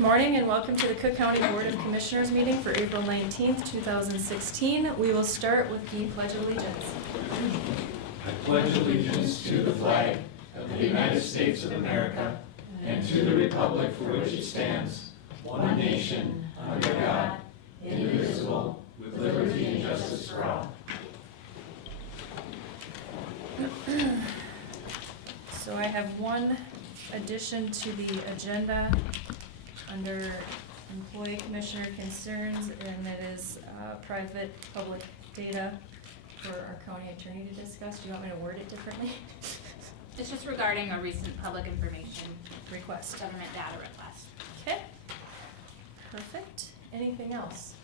Good morning and welcome to the Cook County Board of Commissioners meeting for April 19th, 2016. We will start with the Pledge of Allegiance. I pledge allegiance to the flag of the United States of America and to the republic for which it stands, one nation, under God, indivisible, with liberty and justice for all. So I have one addition to the agenda under employee commissioner concerns, and that is private public data for our county attorney to discuss. Do you want me to word it differently? It's just regarding a recent public information Request. government data request. Okay. Perfect. Anything else?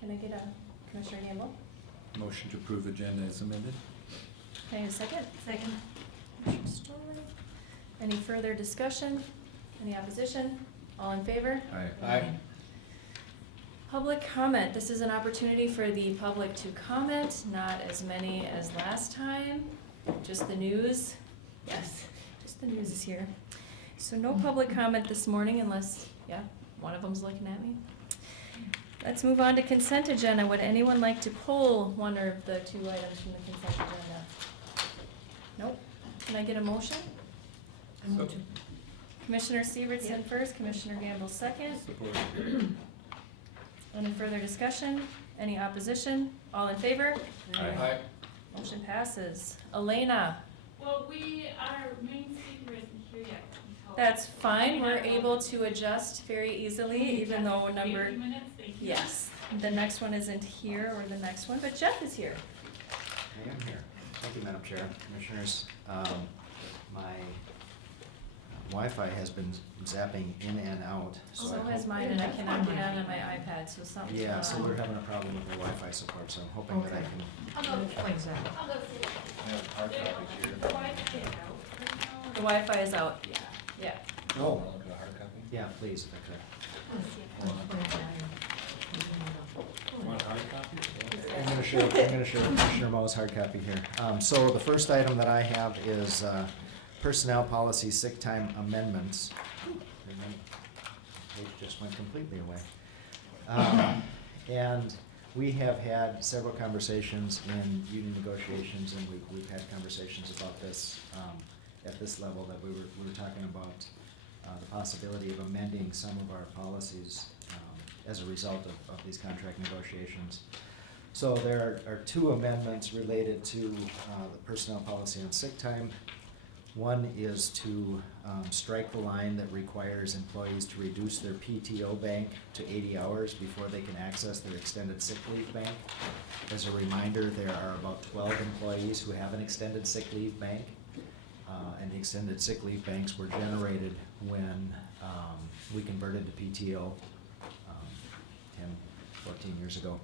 Can I get a Commissioner Gamble? Motion to approve agenda as amended. Can I get a second? Second. Commissioner Story. Any further discussion? Any opposition? All in favor? Aye. Public comment. This is an opportunity for the public to comment, not as many as last time. Just the news. Yes, just the news is here. So no public comment this morning unless, yeah, one of them's looking at me. Let's move on to consent agenda. Would anyone like to pull one of the two items from the consent agenda? Nope. Can I get a motion? So- Commissioner Severson first, Commissioner Gamble second. Support. Any further discussion? Any opposition? All in favor? Aye. Motion passes. Elena, Well, our main speaker isn't here yet. until- that's fine. We're able to adjust very easily, even though Wait a number, few minutes, thank you. yes, the next one isn't here or the next one, but Jeff is here. I am here. Thank you, Madam Chair, Commissioners. My Wi-Fi has been zapping in and out. So I has hope- mine, and I cannot get on my iPad, so something's going on. Yeah, so we're having a problem with the Wi-Fi support, so I'm hoping that I can. I'll go see. I'll go see. I have hard copies here. The Wi-Fi is out right now. The Wi-Fi is out, Yeah. yeah. Oh, Look at a hard copy. yeah, please, if I could. Let's see if Want a hard copy? I'm gonna show Commissioner Mo's hard copy here. So the first item that I have is personnel policy sick time amendments. And then the page just went completely away. And we have had several conversations in union negotiations, and we've had conversations about this at this level, that we were talking about the possibility of amending some of our policies as a result of these contract negotiations. So there are two amendments related to the personnel policy on sick time. One is to strike the line that requires employees to reduce their PTO bank to 80 hours before they can access their extended sick leave bank. As a reminder, there are about 12 employees who have an extended sick leave bank. And the extended sick leave banks were generated when we converted to PTO 10, 14 years ago.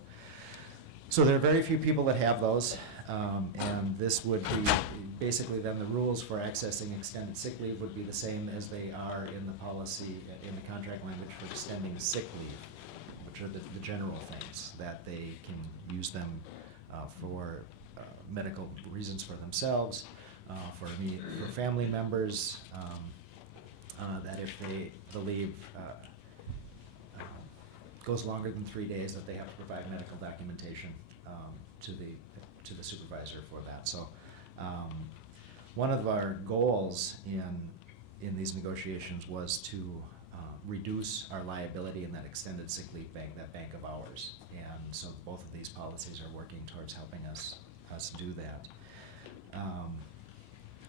So there are very few people that have those, and this would be, basically then the rules for accessing extended sick leave would be the same as they are in the policy, in the contract language for extending sick leave, which are the general things, that they can use them for medical reasons for themselves, for family members, that if the leave goes longer than 3 days, that they have to provide medical documentation to the supervisor for that. So one of our goals in these negotiations was to reduce our liability in that extended sick leave bank, that bank of hours. And so both of these policies are working towards helping us do that.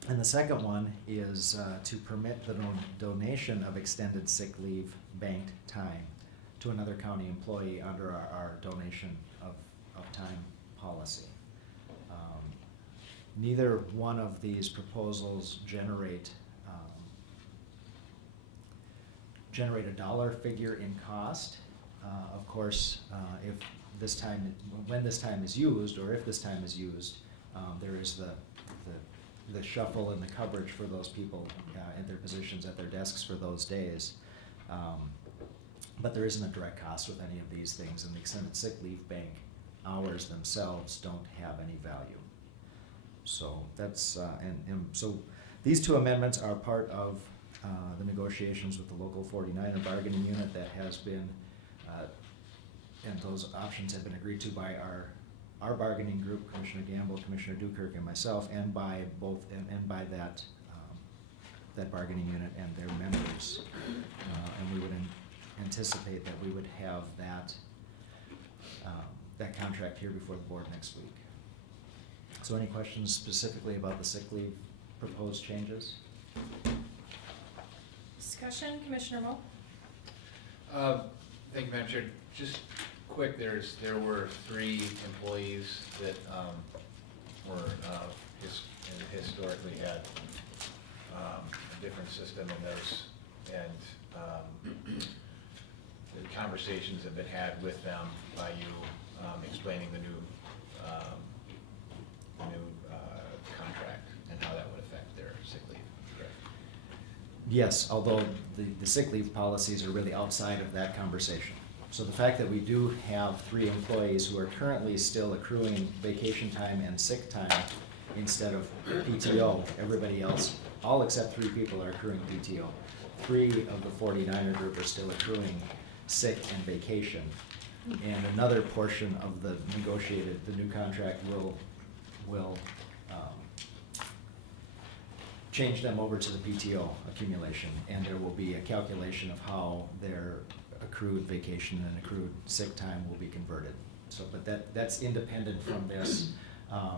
And the second one is to permit the donation of extended sick leave banked time to another county employee under our donation of time policy. Neither one of these proposals generate a dollar figure in cost. Of course, when this time is used, or if this time is used, there is the shuffle and the coverage for those people in their positions at their desks for those days. But there isn't a direct cost with any of these things, and the extended sick leave bank hours themselves don't have any value. So that's, and so these two amendments are part of the negotiations with the local 49er bargaining unit that has been, and those options have been agreed to by our bargaining group, Commissioner Gamble, Commissioner Dukirk, and myself, and by both, and by that, that bargaining unit and their members. And we would anticipate that we would have that, that contract here before the board next week. So any questions specifically about the sick leave proposed changes? Discussion, Commissioner Moe? Thank you, Madam Chair. Just quick, there were 3 employees that were historically had a different system in those, and the conversations have been had with them by you explaining the new contract and how that would affect their sick leave, correct? Yes, although the sick leave policies are really outside of that conversation. So the fact that we do have 3 employees who are currently still accruing vacation time and sick time instead of PTO, everybody else, all except 3 people are accruing PTO. 3 of the 49er group are still accruing sick and vacation. And another portion of the new contract will change them over to the PTO accumulation, and there will be a calculation of how their accrued vacation and accrued sick time will be converted. So, but that's independent from this.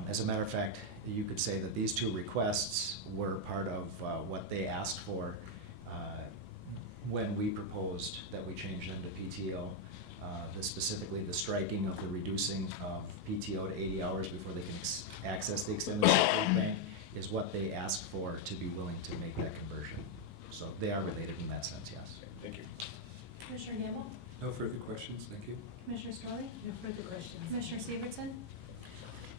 As a matter of fact, you could say that these 2 requests were part of what they asked for when we proposed that we change them to PTO. Specifically the striking of the reducing of PTO to 80 hours before they can access the extended sick leave bank is what they asked for to be willing to make that conversion. So they are related in that sense, yes. Thank you. Commissioner Gamble? No further questions, thank you. Commissioner Storley? No further questions. Commissioner Severson?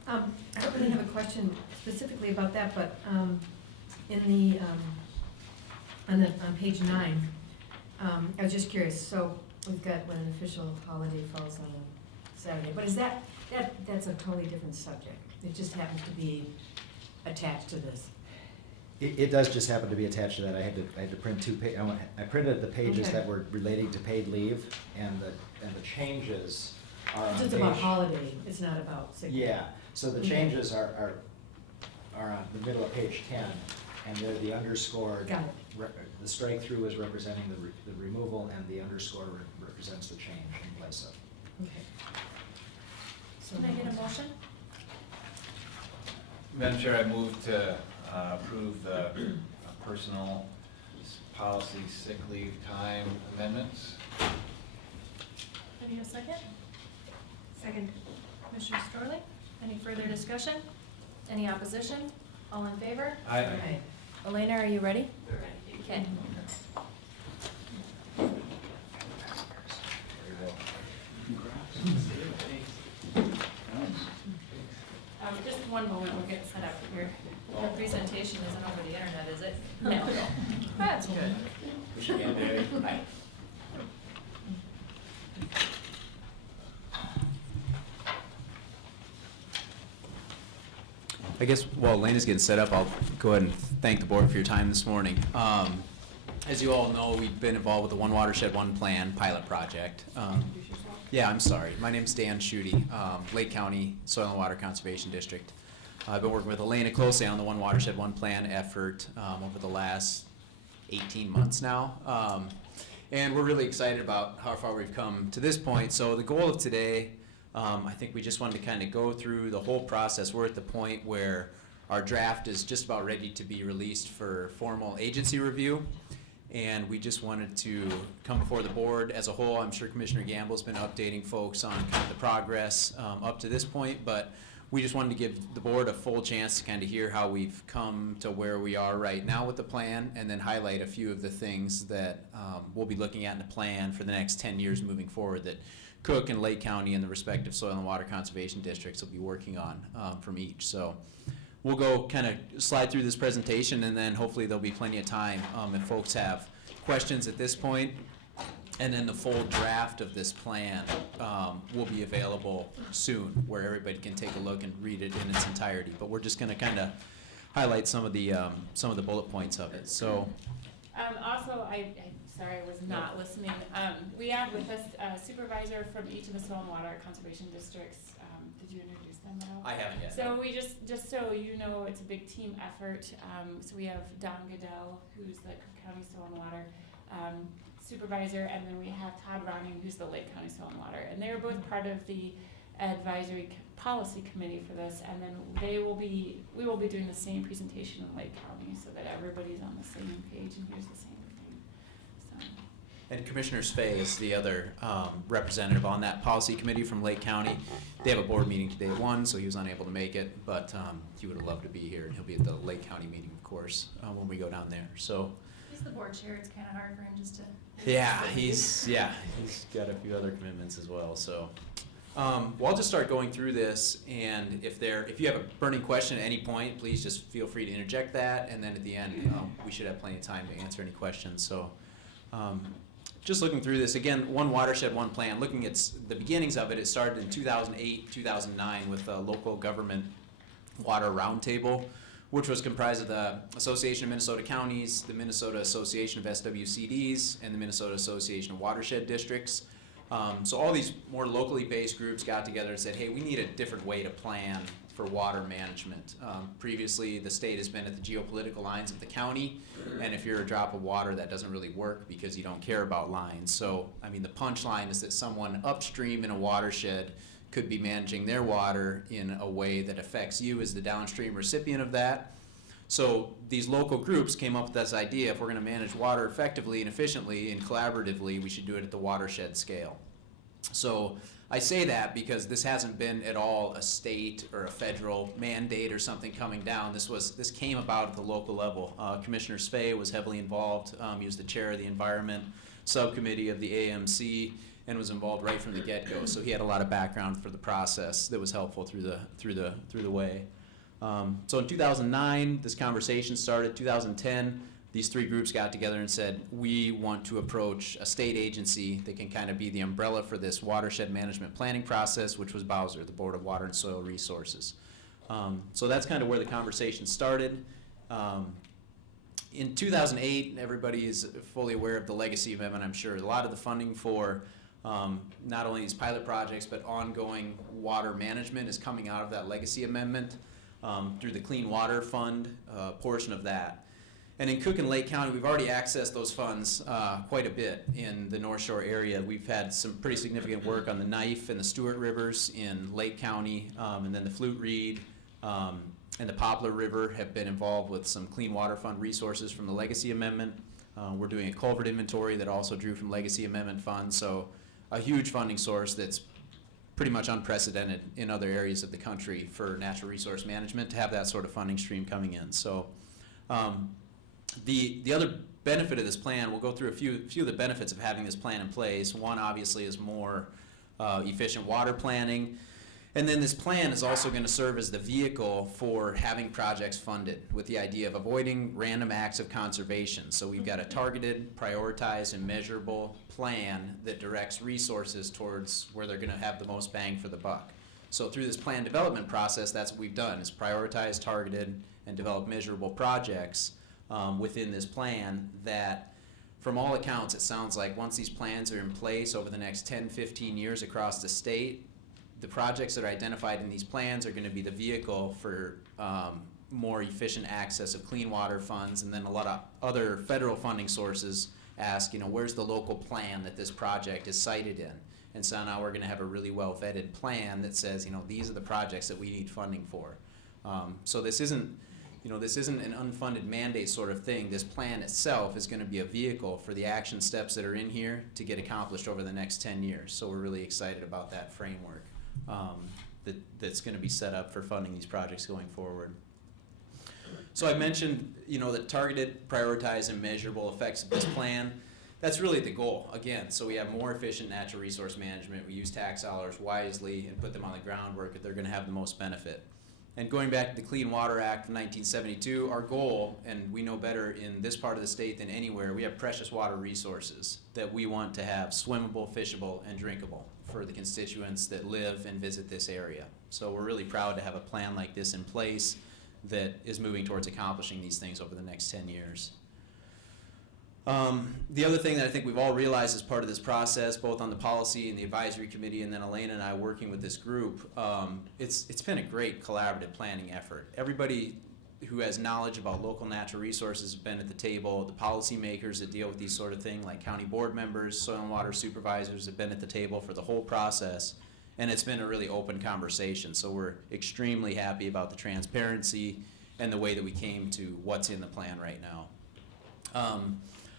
I don't really have a question specifically about that, but in the, on page 9, I was just curious, so we've got when an official holiday falls on a Saturday, but is that's a totally different subject? It just happens to be attached to this? It does just happen to be attached to that. I had to print 2 I printed the pages Okay. that were relating to paid leave, and the changes are on It's page. just about holiday, it's not about sick leave. Yeah, so the changes are on the middle of page 10, and they're the underscored. Got it. The strike through is representing the removal, and the underscore represents the change in place of. Okay. So Can I get a motion? Madam Chair, I move to approve the personal policy sick leave time amendments. Can I get a second? Second. Commissioner Storley? Any further discussion? Any opposition? All in favor? Okay. Elena, are you ready? Okay. Just one moment, we'll get set up here. Your presentation isn't over the internet, is it? No. That's good. Right. I guess while Elena's getting set up, I'll go ahead and thank the board for your time this morning. As you all know, we've been involved with the One Watershed, One Plan pilot project. Yeah, I'm sorry. My name's Dan Schutte, Lake County Soil and Water Conservation District. I've been working with Elena closely on the One Watershed, One Plan effort over the last 18 months now. And we're really excited about how far we've come to this point. So the goal of today, I think we just wanted to kind of go through the whole process. We're at the point where our draft is just about ready to be released for formal agency review. And we just wanted to come before the board as a whole. I'm sure Commissioner Gamble's been updating folks on kind of the progress up to this point, but we just wanted to give the board a full chance to kind of hear how we've come to where we are right now with the plan, and then highlight a few of the things that we'll be looking at in the plan for the next 10 years moving forward that Cook and Lake County and the respective soil and water conservation districts will be working on from each. So we'll go kind of slide through this presentation, and then hopefully there'll be plenty of time if folks have questions at this point. And then the full draft of this plan will be available soon, where everybody can take a look and read it in its entirety. But we're just going to kind of highlight some of the bullet points of it. So Also, sorry, I was not listening. We have with us a supervisor from each of the soil and water conservation districts. Did you introduce them at all? I haven't yet. So we just so you know, it's a big team effort. So we have Don Goodell, who's the Cook County Soil and Water supervisor, and then we have Todd Ronning, who's the Lake County Soil and Water, and they're both part of the advisory policy committee for this. And then we will be doing the same presentation in Lake County, so that everybody's on the same page and hears the same thing. So. And Commissioner Spey is the other representative on that policy committee from Lake County. They have a board meeting today at 1, so he was unable to make it, but he would have loved to be here, and he'll be at the Lake County meeting, of course, when we go down there. So. He's the board chair, it's kinda hard for him just to. Yeah, he's got a few other commitments as well. So, well, I'll just start going through this, and if you have a burning question at any point, please just feel free to interject that, and then at the end, we should have plenty of time to answer any questions. So. Just looking through this, again, one watershed, one plan, looking at the beginnings of it, it started in 2008, 2009 with a local government water roundtable, which was comprised of the Association of Minnesota Counties, the Minnesota Association of SWCDs, and the Minnesota Association of Watershed Districts. So all these more locally based groups got together and said, hey, we need a different way to plan for water management. Previously, the state has been at the geopolitical lines of the county, and if you're a drop of water, that doesn't really work because you don't care about lines. So, I mean, the punchline is that someone upstream in a watershed could be managing their water in a way that affects you as the downstream recipient of that. So these local groups came up with this idea, if we're going to manage water effectively and efficiently and collaboratively, we should do it at the watershed scale. So I say that because this hasn't been at all a state or a federal mandate or something coming down. This came about at the local level. Commissioner Spey was heavily involved. He was the chair of the environment subcommittee of the AMC and was involved right from the get-go. So he had a lot of background for the process that was helpful through the way. So in 2009, this conversation started. 2010, these three groups got together and said, we want to approach a state agency that can kind of be the umbrella for this watershed management planning process, which was Bowser, the Board of Water and Soil Resources. So that's kind of where the conversation started. In 2008, everybody is fully aware of the Legacy Amendment, I'm sure. A lot of the funding for not only these pilot projects, but ongoing water management is coming out of that Legacy Amendment through the Clean Water Fund portion of that. And in Cook and Lake County, we've already accessed those funds quite a bit in the North Shore area. We've had some pretty significant work on the Knife and the Stewart Rivers in Lake County, and then the Flute Reed and the Poplar River have been involved with some Clean Water Fund resources from the Legacy Amendment. We're doing a culvert inventory that also drew from Legacy Amendment funds, so a huge funding source that's pretty much unprecedented in other areas of the country for natural resource management to have that sort of funding stream coming in. So. The other benefit of this plan, we'll go through a few of the benefits of having this plan in place. One, obviously, is more efficient water planning. And then this plan is also going to serve as the vehicle for having projects funded with the idea of avoiding random acts of conservation. So we've got a targeted, prioritized, and measurable plan that directs resources towards where they're going to have the most bang for the buck. So through this plan development process, that's what we've done, is prioritize, targeted, and develop measurable projects within this plan that, from all accounts, it sounds like once these plans are in place over the next 10, 15 years across the state, the projects that are identified in these plans are going to be the vehicle for more efficient access of clean water funds, and then a lot of other federal funding sources ask, where's the local plan that this project is cited in? And so now we're going to have a really well-vetted plan that says, these are the projects that we need funding for. So this isn't an unfunded mandate sort of thing. This plan itself is going to be a vehicle for the action steps that are in here to get accomplished over the next 10 years. So we're really excited about that framework that's going to be set up for funding these projects going forward. So I mentioned, the targeted, prioritized, and measurable effects of this plan. That's really the goal, again. So we have more efficient natural resource management. We use tax dollars wisely and put them on the groundwork that they're going to have the most benefit. And going back to the Clean Water Act of 1972, our goal, and we know better in this part of the state than anywhere, we have precious water resources that we want to have swimmable, fishable, and drinkable for the constituents that live and visit this area. So we're really proud to have a plan like this in place that is moving towards accomplishing these things over the next 10 years. The other thing that I think we've all realized as part of this process, both on the policy and the advisory committee, and then Elena and I working with this group, it's been a great collaborative planning effort. Everybody who has knowledge about local natural resources have been at the table. The policymakers that deal with these sort of things, like county board members, soil and water supervisors, have been at the table for the whole process. And it's been a really open conversation. So we're extremely happy about the transparency and the way that we came to what's in the plan right now.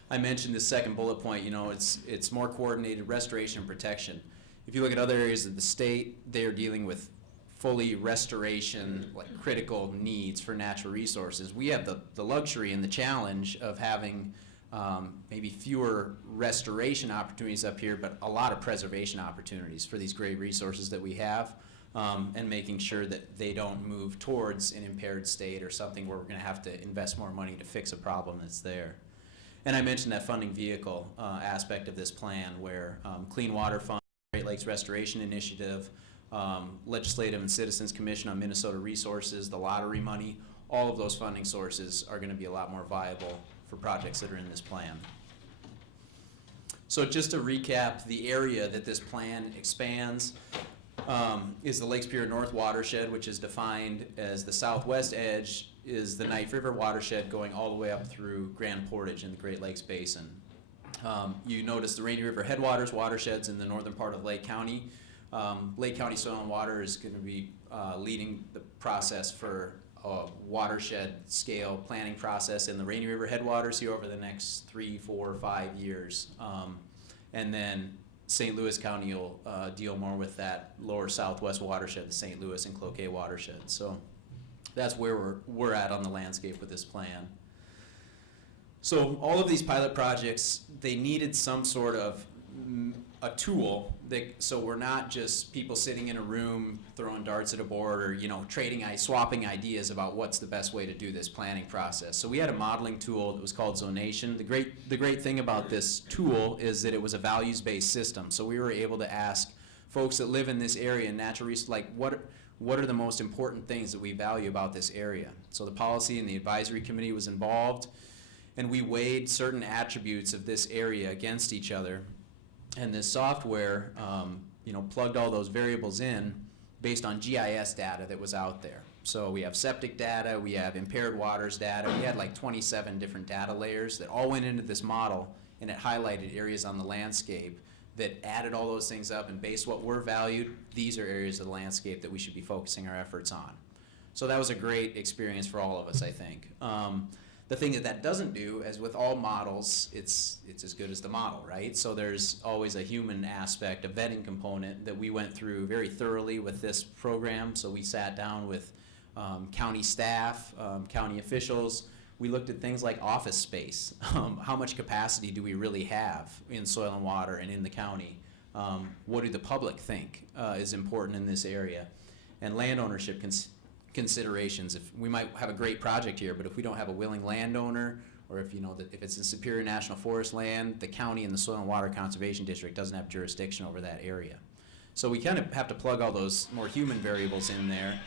I mentioned the second bullet point, you know, it's more coordinated restoration and protection. If you look at other areas of the state, they are dealing with fully restoration, like critical needs for natural resources. We have the luxury and the challenge of having maybe fewer restoration opportunities up here, but a lot of preservation opportunities for these great resources that we have, and making sure that they don't move towards an impaired state or something where we're gonna have to invest more money to fix a problem that's there. And I mentioned that funding vehicle aspect of this plan where Clean Water Fund, Great Lakes Restoration Initiative, Legislative and Citizens Commission on Minnesota Resources, the lottery money, all of those funding sources are going to be a lot more viable for projects that are in this plan. So just to recap, the area that this plan expands is the Lake Superior North watershed, which is defined as the southwest edge is the Knife River watershed going all the way up through Grand Portage in the Great Lakes Basin. You notice the Rainy River headwaters watersheds in the northern part of Lake County. Lake County Soil and Water is going to be leading the process for a watershed scale planning process in the Rainy River headwaters here over the next 3, 4, 5 years. And then St. Louis County will deal more with that lower southwest watershed, the St. Louis and Cloquet watershed. So that's where we're at on the landscape with this plan. So all of these pilot projects, they needed some sort of a tool so we're not just people sitting in a room throwing darts at a board or, you know, swapping ideas about what's the best way to do this planning process. So we had a modeling tool that was called Zonation. The great thing about this tool is that it was a values-based system. So we were able to ask folks that live in this area in natural resources, like what are the most important things that we value about this area? So the policy and the advisory committee was involved, and we weighed certain attributes of this area against each other. And this software, you know, plugged all those variables in based on GIS data that was out there. So we have septic data, we have impaired waters data, we had like 27 different data layers that all went into this model, and it highlighted areas on the landscape that added all those things up, and based what we're valued, these are areas of the landscape that we should be focusing our efforts on. So that was a great experience for all of us, I think. The thing that doesn't do, as with all models, it's as good as the model, right? So there's always a human aspect, a vetting component that we went through very thoroughly with this program. So we sat down with county staff, county officials. We looked at things like office space. How much capacity do we really have in soil and water and in the county? What do the public think is important in this area? And land ownership considerations. If we might have a great project here, but if we don't have a willing landowner, or if if it's in Superior National Forest land, the county and the Soil and Water Conservation District doesn't have jurisdiction over that area. So we kind of have to plug all those more human variables in there.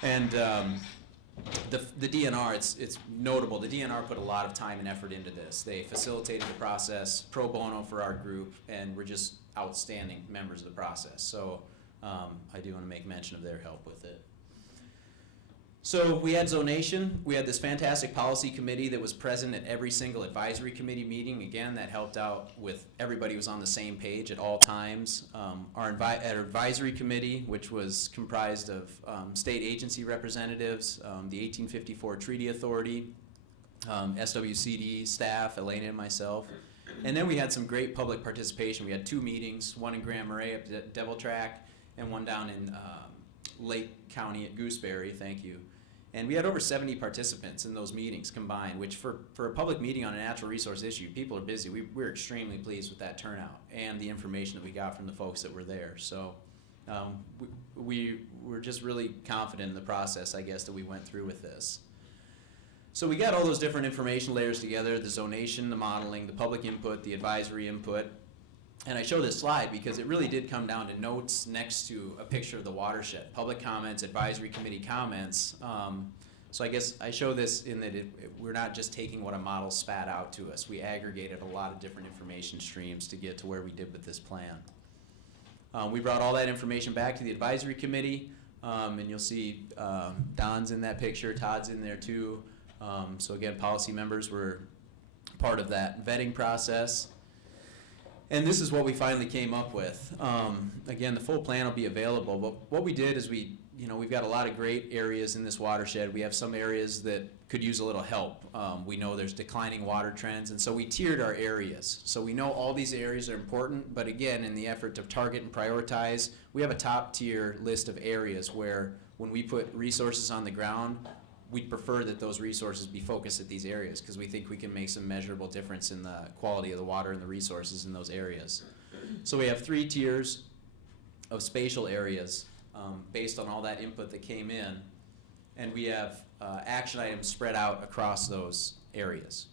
And the DNR, it's notable. The DNR put a lot of time and effort into this. They facilitated the process pro bono for our group, and we're just outstanding members of the process. So I do want to make mention of their help with it. So we had Zonation. We had this fantastic policy committee that was present at every single advisory committee meeting. Again, that helped out with everybody was on the same page at all times. Our advisory committee, which was comprised of state agency representatives, the 1854 Treaty Authority, SWCD staff, Elena and myself. And then we had some great public participation. We had 2 meetings, one in Grand Marais up at Devil Track and one down in Lake County at Gooseberry, thank you. And we had over 70 participants in those meetings combined, which for a public meeting on a natural resource issue, people are busy. We're extremely pleased with that turnout and the information that we got from the folks that were there. So we were just really confident in the process, I guess, that we went through with this. So we got all those different information layers together, the zonation, the modeling, the public input, the advisory input. And I show this slide because it really did come down to notes next to a picture of the watershed. Public comments, advisory committee comments. So I guess I show this in that we're not just taking what a model spat out to us. We aggregated a lot of different information streams to get to where we did with this plan. We brought all that information back to the advisory committee, and you'll see Don's in that picture, Todd's in there too. So again, policy members were part of that vetting process. And this is what we finally came up with. Again, the full plan will be available, but what we did is we've got a lot of great areas in this watershed. We have some areas that could use a little help. We know there's declining water trends, and so we tiered our areas. So we know all these areas are important, but again, in the effort to target and prioritize, we have a top tier list of areas where when we put resources on the ground, we'd prefer that those resources be focused at these areas because we think we can make some measurable difference in the quality of the water and the resources in those areas. So we have 3 tiers of spatial areas based on all that input that came in, and we have action items spread out across those areas.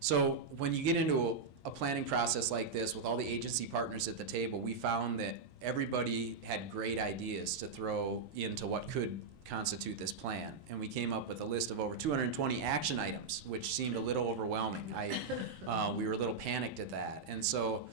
So when you get into a planning process like this with all the agency partners at the table, we found that everybody had great ideas to throw into what could constitute this plan, and we came up with a list of over 220 action items, which seemed a little overwhelming. We were a little panicked at that, and so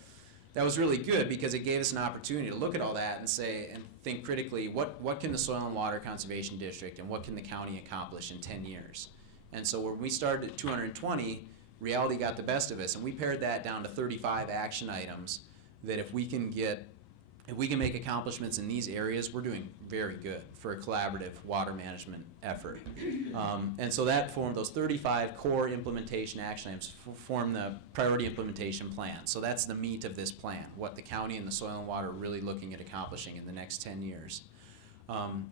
that was really good because it gave us an opportunity to look at all that and say and think critically, what can the Soil and Water Conservation District and what can the county accomplish in 10 years? And so when we started at 220, reality got the best of us, and we pared that down to 35 action items that if we can make accomplishments in these areas, we're doing very good for a collaborative water management effort. And so that formed those 35 core implementation action items form the priority implementation plan. So that's the meat of this plan, what the county and the Soil and Water are really looking at accomplishing in the next 10 years.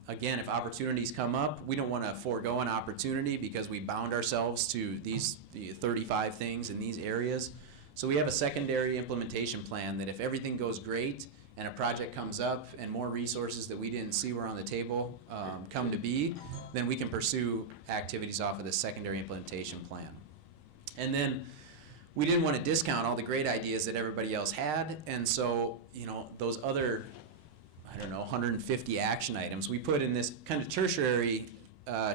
Again, if opportunities come up, we don't want to forego an opportunity because we bound ourselves to the 35 things in these areas. So we have a secondary implementation plan that if everything goes great, and a project comes up and more resources that we didn't see were on the table come to be, then we can pursue activities off of this secondary implementation plan. And then we didn't want to discount all the great ideas that everybody else had, and so those other 150 action items we put in this kind of tertiary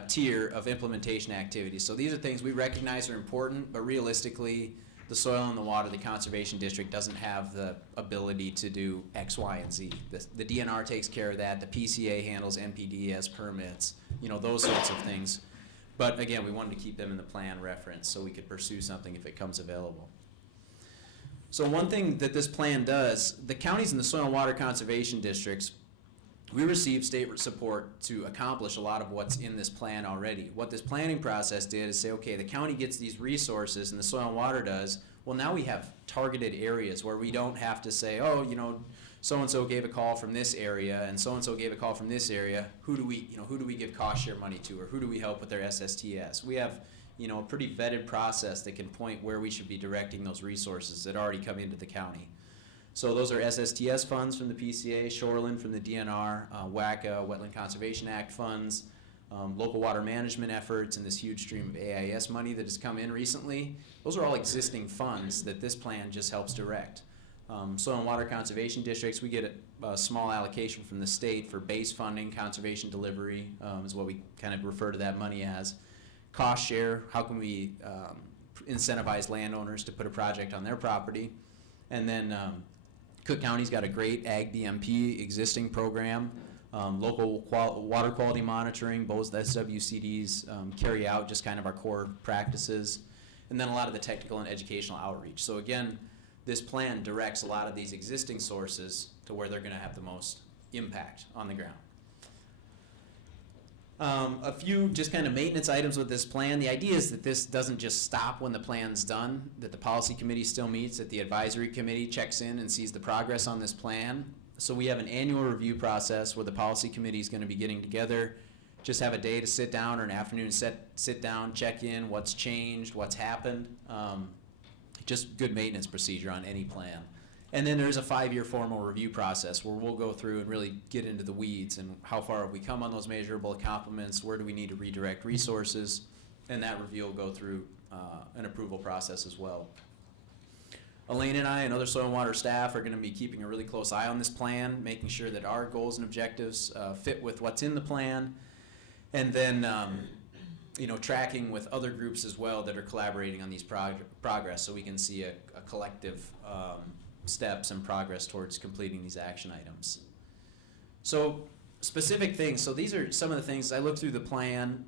tier of implementation activities. So these are things we recognize are important, but realistically the Soil and the Water, the Conservation District doesn't have the ability to do X, Y, and Z. The DNR takes care of that. The PCA handles NPDES permits, those sorts of things. But again, we wanted to keep them in the plan reference so we could pursue something if it comes available. So one thing that this plan does, the counties and the Soil and Water Conservation Districts, we receive state support to accomplish a lot of what's in this plan already. What this planning process did is say, okay, the county gets these resources and the Soil and Water does. Well, now we have targeted areas where we don't have to say, so-and-so gave a call from this area and so-and-so gave a call from this area. Who do we give cost share money to, or who do we help with their SSTS? We have, a pretty vetted process that can point where we should be directing those resources that already come into the county. So those are SSTS funds from the PCA, Shoreland from the DNR, WACA, Wetland Conservation Act funds, local water management efforts, and this huge stream of AIS money that has come in recently. Those are all existing funds that this plan just helps direct. Soil and Water Conservation Districts, we get a small allocation from the state for base funding, conservation delivery is what we kind of refer to that money as. Cost share, how can we incentivize landowners to put a project on their property? And then Cook County's got a great Ag BMP existing program. Local water quality monitoring, both SWCDs carry out just kind of our core practices. And then a lot of the technical and educational outreach. So again, this plan directs a lot of these existing sources to where they're going to have the most impact on the ground. A few just kind of maintenance items with this plan. The idea is that this doesn't just stop when the plan's done, that the policy committee still meets, that the advisory committee checks in and sees the progress on this plan. So we have an annual review process where the policy committee is going to be getting together, just have a day to sit down or an afternoon sit down, check in, what's changed, what's happened. Just good maintenance procedure on any plan. And then there's a 5-year formal review process where we'll go through and really get into the weeds and how far have we come on those measurable accomplishments, where do we need to redirect resources, and that review will go through an approval process as well. Elaine and I and other Soil and Water staff are going to be keeping a really close eye on this plan, making sure that our goals and objectives fit with what's in the plan. And then tracking with other groups as well that are collaborating on these progress, so we can see a collective steps and progress towards completing these action items. So specific things. So these are some of the things. I looked through the plan,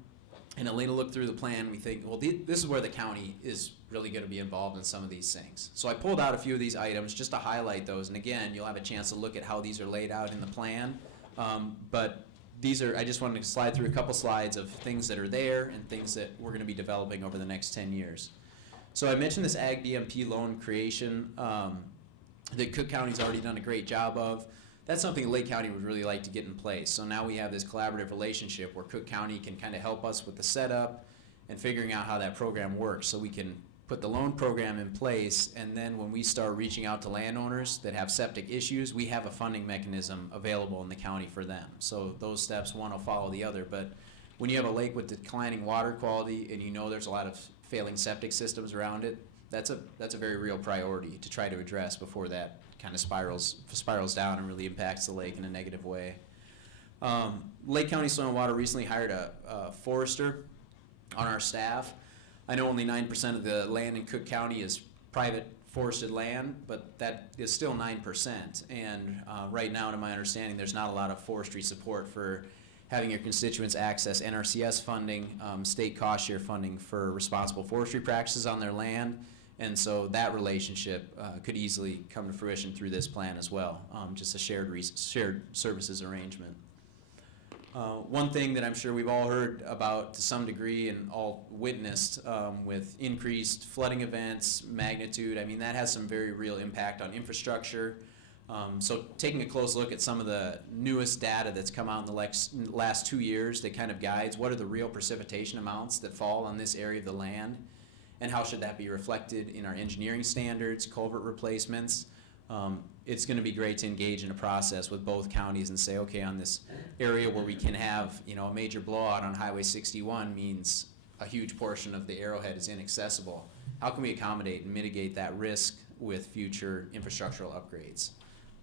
and Elena looked through the plan. We think, well, this is where the county is really going to be involved in some of these things. So I pulled out a few of these items just to highlight those. And again, you'll have a chance to look at how these are laid out in the plan. But these are, I just wanted to slide through a couple slides of things that are there and things that we're going to be developing over the next 10 years. So I mentioned this Ag BMP loan creation that Cook County's already done a great job of. That's something Lake County would really like to get in place. So now we have this collaborative relationship where Cook County can kind of help us with the setup and figuring out how that program works, so we can put the loan program in place, and then when we start reaching out to landowners that have septic issues, we have a funding mechanism available in the county for them. So those steps, one will follow the other. But when you have a lake with declining water quality and you know there's a lot of failing septic systems around it, that's a very real priority to try to address before that kind of spirals down and really impacts the lake in a negative way. Lake County Soil and Water recently hired a forester on our staff. I know only 9% of the land in Cook County is private forested land, but that is still 9%. And right now, to my understanding, there's not a lot of forestry support for having your constituents access NRCS funding, state cost share funding for responsible forestry practices on their land. And so that relationship could easily come to fruition through this plan as well, just a shared services arrangement. One thing that I'm sure we've all heard about to some degree and all witnessed with increased flooding events, magnitude, I mean, that has some very real impact on infrastructure. So taking a close look at some of the newest data that's come out in the last 2 years that kind of guides what are the real precipitation amounts that fall on this area of the land, and how should that be reflected in our engineering standards, culvert replacements. It's going to be great to engage in a process with both counties and say, okay, on this area where we can have, a major blowout on Highway 61 means a huge portion of the Arrowhead is inaccessible. How can we accommodate and mitigate that risk with future infrastructural upgrades?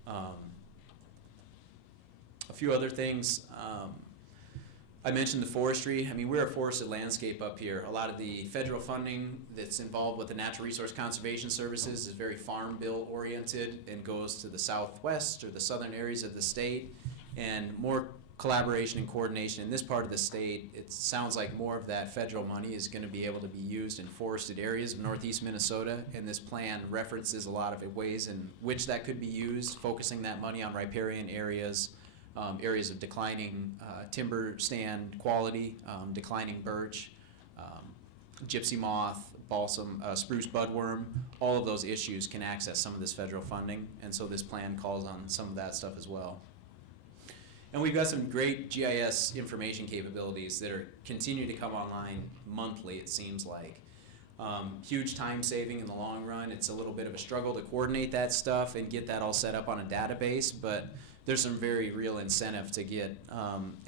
A few other things. I mentioned the forestry. I mean, we're a forested landscape up here. A lot of the federal funding that's involved with the Natural Resource Conservation Services is very farm bill oriented and goes to the southwest or the southern areas of the state. And more collaboration and coordination in this part of the state, it sounds like more of that federal money is going to be able to be used in forested areas of northeast Minnesota. And this plan references a lot of ways in which that could be used, focusing that money on riparian areas, areas of declining timber stand quality, declining birch, gypsy moth, balsam, spruce budworm. All of those issues can access some of this federal funding, and so this plan calls on some of that stuff as well. And we've got some great GIS information capabilities that are continue to come online monthly, it seems like. Huge time saving in the long run. It's a little bit of a struggle to coordinate that stuff and get that all set up on a database, but there's some very real incentive to get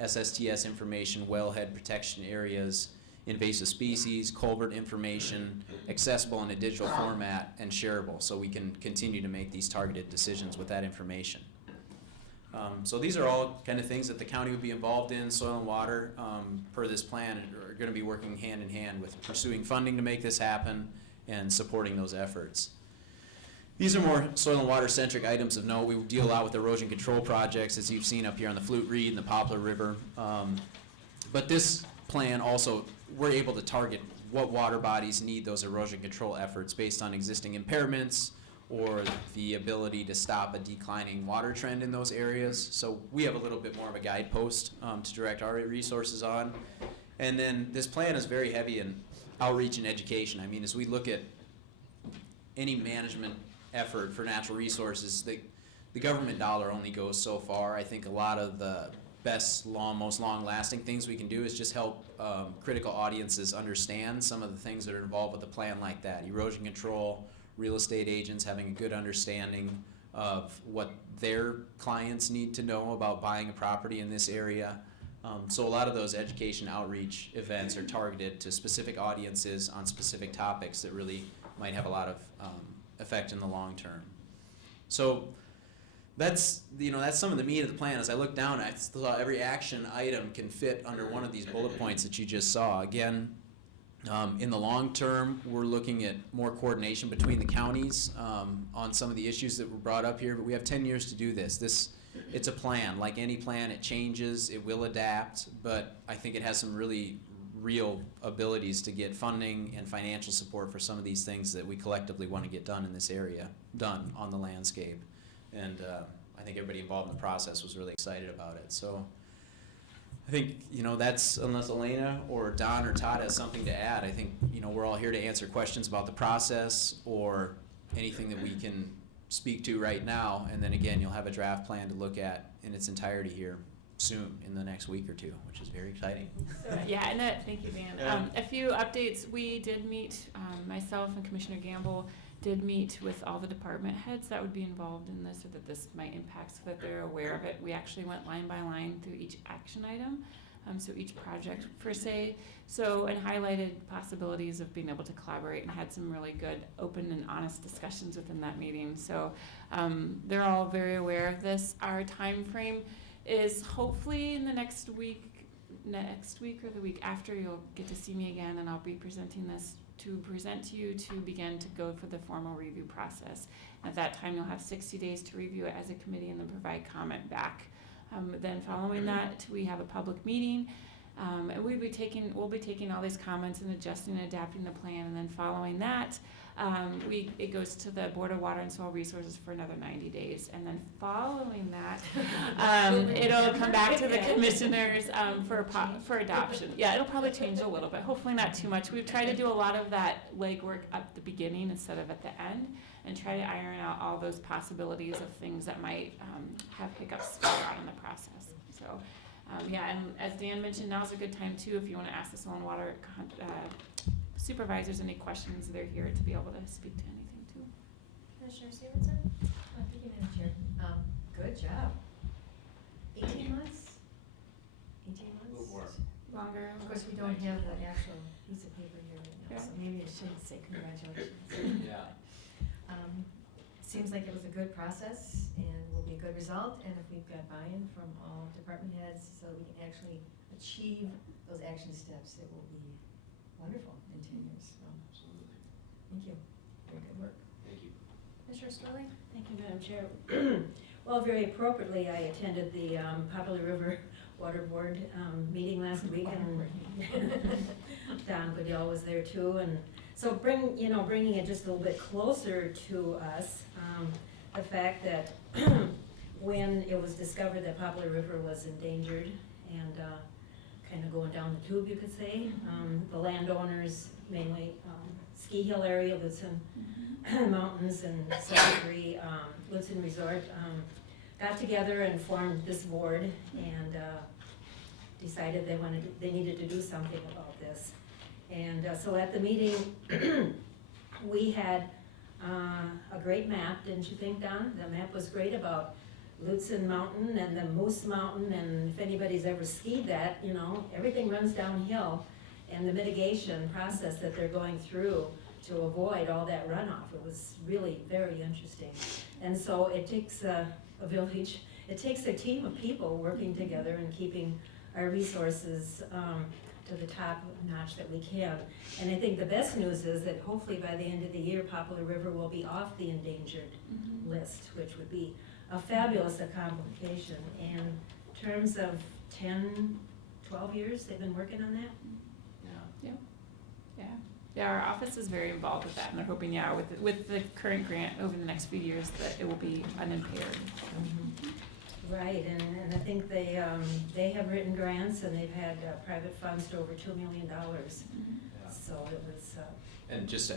SSTS information, wellhead protection areas, invasive species, culvert information, accessible in a digital format and shareable, so we can continue to make these targeted decisions with that information. So these are all kind of things that the county would be involved in. Soil and Water, per this plan, are going to be working hand in hand with pursuing funding to make this happen and supporting those efforts. These are more soil and water centric items of note. We deal a lot with erosion control projects, as you've seen up here on the Flute Reed and the Poplar River. But this plan also, we're able to target what water bodies need those erosion control efforts based on existing impairments or the ability to stop a declining water trend in those areas. So we have a little bit more of a guidepost to direct our resources on. And then this plan is very heavy in outreach and education. I mean, as we look at any management effort for natural resources, the government dollar only goes so far. I think a lot of the best, most long-lasting things we can do is just help critical audiences understand some of the things that are involved with a plan like that. Erosion control, real estate agents having a good understanding of what their clients need to know about buying a property in this area. So a lot of those education outreach events are targeted to specific audiences on specific topics that really might have a lot of effect in the long term. So that's, that's some of the meat of the plan. As I look down, I saw every action item can fit under one of these bullet points that you just saw. Again, in the long term, we're looking at more coordination between the counties on some of the issues that were brought up here, but we have 10 years to do this. It's a plan. Like any plan, it changes, it will adapt, but I think it has some really real abilities to get funding and financial support for some of these things that we collectively want to get done in this area, done on the landscape. And I think everybody involved in the process was really excited about it. So I think, that's, unless Elena or Don or Todd has something to add, I think, we're all here to answer questions about the process or anything that we can speak to right now. And then again, you'll have a draft plan to look at in its entirety here soon, in the next week or two, which is very exciting. So, thank you, Dan. Yeah. A few updates. We did meet, myself and Commissioner Gamble did meet with all the department heads that would be involved in this, or that this might impact, so that they're aware of it. We actually went line by line through each action item, so each project per se, and highlighted possibilities of being able to collaborate, and had some really good, open and honest discussions within that meeting. So they're all very aware of this. Our time frame is hopefully in the next week or the week after. You'll get to see me again, and I'll be presenting this to present to you to begin to go for the formal review process. At that time, you'll have 60 days to review it as a committee and then provide comment back. Then following that, we have a public meeting, and we'll be taking all these comments and adjusting and adapting the plan. And then following that, it goes to the Board of Water and Soil Resources for another 90 days. And then following that, it'll come back to the commissioners for adoption. Yeah, it'll probably change a little bit, hopefully not too much. We've tried to do a lot of that legwork at the beginning instead of at the end, and try to iron out all those possibilities of things that might have hiccups further on in the process. So, and as Dan mentioned, now's a good time too if you want to ask the Soil and Water supervisors any questions. They're here to be able to speak to anything too. Commissioner Stevenson? Thank you, Madam Chair. Good job. 18 months? 18 months? Longer. Of course, we don't have the actual piece of paper here right now, so maybe I shouldn't say congratulations. Yeah. Seems like it was a good process and will be a good result, and if we've got buy-in from all department heads so we can actually achieve those action steps, it will be wonderful in 10 years. So, Absolutely. thank you. Very good work. Thank you. Commissioner Scully? Thank you, Madam Chair. Well, very appropriately, I attended the Poplar River Water Board meeting last week, and Don Goodell was there too, and so bringing it just a little bit closer to us, the fact that when it was discovered that Poplar River was endangered and kind of going down the tube, you could say, the landowners, mainly Ski Hill area, Lutsen Mountains and 73 Lutsen Resort, got together and formed this board and decided they needed to do something about this. And so at the meeting, we had a great map, didn't you think, Don? The map was great about Lutsen Mountain and the Moose Mountain, and if anybody's ever skied that, everything runs downhill, and the mitigation process that they're going through to avoid all that runoff. It was really very interesting. And so it takes a village, it takes a team of people working together and keeping our resources to the top notch that we can. And I think the best news is that hopefully by the end of the year, Poplar River will be off the endangered list, which would be a fabulous accomplishment. And in terms of 10, 12 years, they've been working on that? Yeah, our office is very involved with that, and they're hoping, with the current grant over the next few years, that it will be unimpaired. Right, and I think they have written grants, and they've had private funds to over $2 million. So it was. And just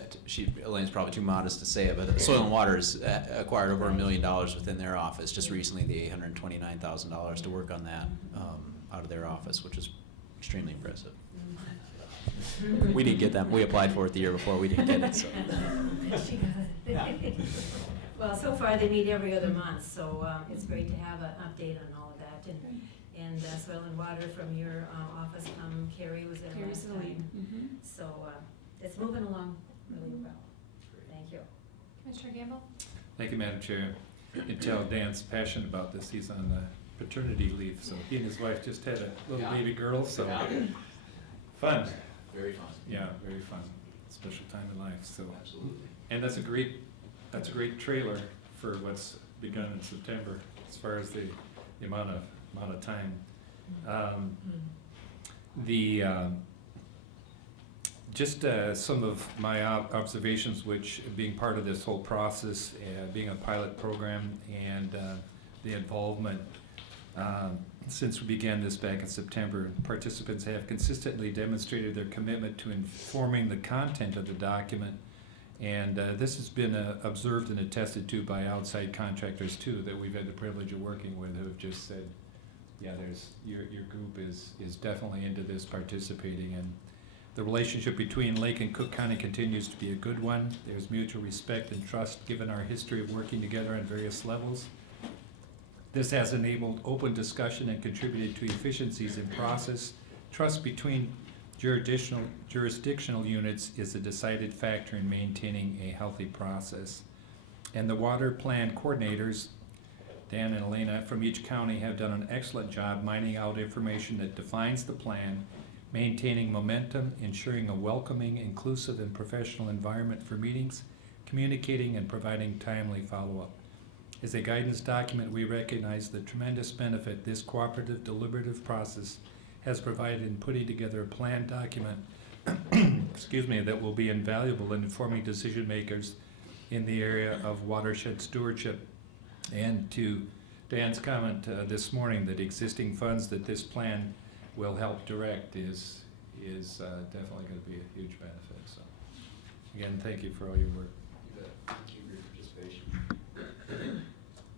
Elaine's probably too modest to say it, but Soil and Water's acquired over $1 million within their office just recently. The $829,000 to work on that out of their office, which is extremely impressive. We didn't get that. We applied for it the year before. We didn't get it. So. Well, so far they meet every other month, so it's great to have an update on all of that. And Soil and Water from your office, Carrie was there last time. So it's moving along really well. Thank you. Commissioner Gamble? Thank you, Madam Chair. You can tell Dan's passionate about this. He's on paternity leave, so he and his wife just had a little Yeah. baby girl, so Yeah. fun. Very fun. Yeah, very fun. Special time in life, so. Absolutely. And that's a great trailer for what's begun in September, as far as the amount of time. Just some of my observations, which being part of this whole process, being a pilot program, and the involvement since we began this back in September, participants have consistently demonstrated their commitment to informing the content of the document. And this has been observed and attested to by outside contractors too, that we've had the privilege of working with, who have just said, yeah, your group is definitely into this, participating. And the relationship between Lake and Cook County continues to be a good one. There's mutual respect and trust given our history of working together on various levels. This has enabled open discussion and contributed to efficiencies in process. Trust between jurisdictional units is a decided factor in maintaining a healthy process. And the water plan coordinators, Dan and Elena from each county, have done an excellent job mining out information that defines the plan, maintaining momentum, ensuring a welcoming, inclusive, and professional environment for meetings, communicating, and providing timely follow-up. As a guidance document, we recognize the tremendous benefit this cooperative, deliberative process has provided in putting together a plan document that will be invaluable in informing decision makers in the area of watershed stewardship. And to Dan's comment this morning, that existing funds that this plan will help direct is definitely going to be a huge benefit. So again, thank you for all your work. You bet. Thank you for your participation.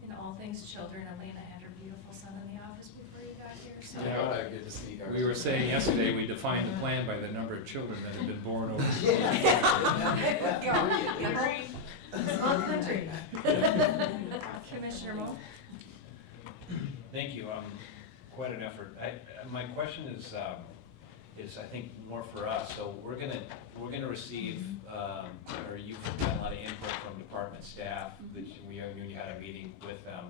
In all things children, Elena had her beautiful son in the office before you got here, so. Yeah. Good to see you. We were saying yesterday, we defined the plan by the number of children that have been born over. Small country. Commissioner Moe? Thank you. Quite an effort. My question is I think more for us. So we're gonna receive, or you've got a lot of input from department staff that you had a meeting with them.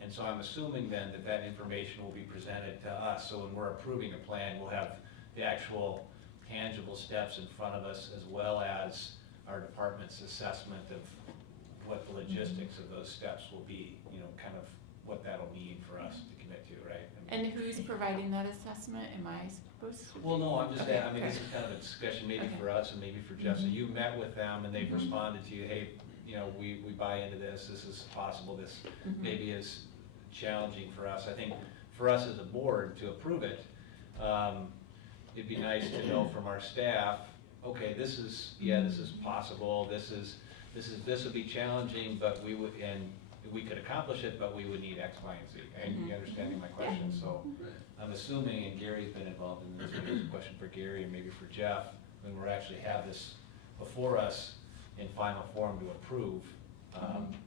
And so I'm assuming then that information will be presented to us. So when we're approving a plan, we'll have the actual tangible steps in front of us, as well as our department's assessment of what the logistics of those steps will be, kind of what that'll mean for us to commit to, right? And who's providing that assessment? Am I supposed to? Well, no, I'm just, Okay, this is kind of a discussion maybe Okay. for us and maybe for Jeff. So you met with them and they've responded to you, hey, we buy into this is possible, this maybe is challenging for us. I think for us as a board to approve it, it'd be nice to know from our staff, okay, this is possible, this will be challenging, but we could accomplish it, but we would need X, Y, and Z. And you understanding my question? So I'm assuming, and Gary's been involved in this, maybe it's a question for Gary and maybe for Jeff, when we're actually have this before us in final form to approve,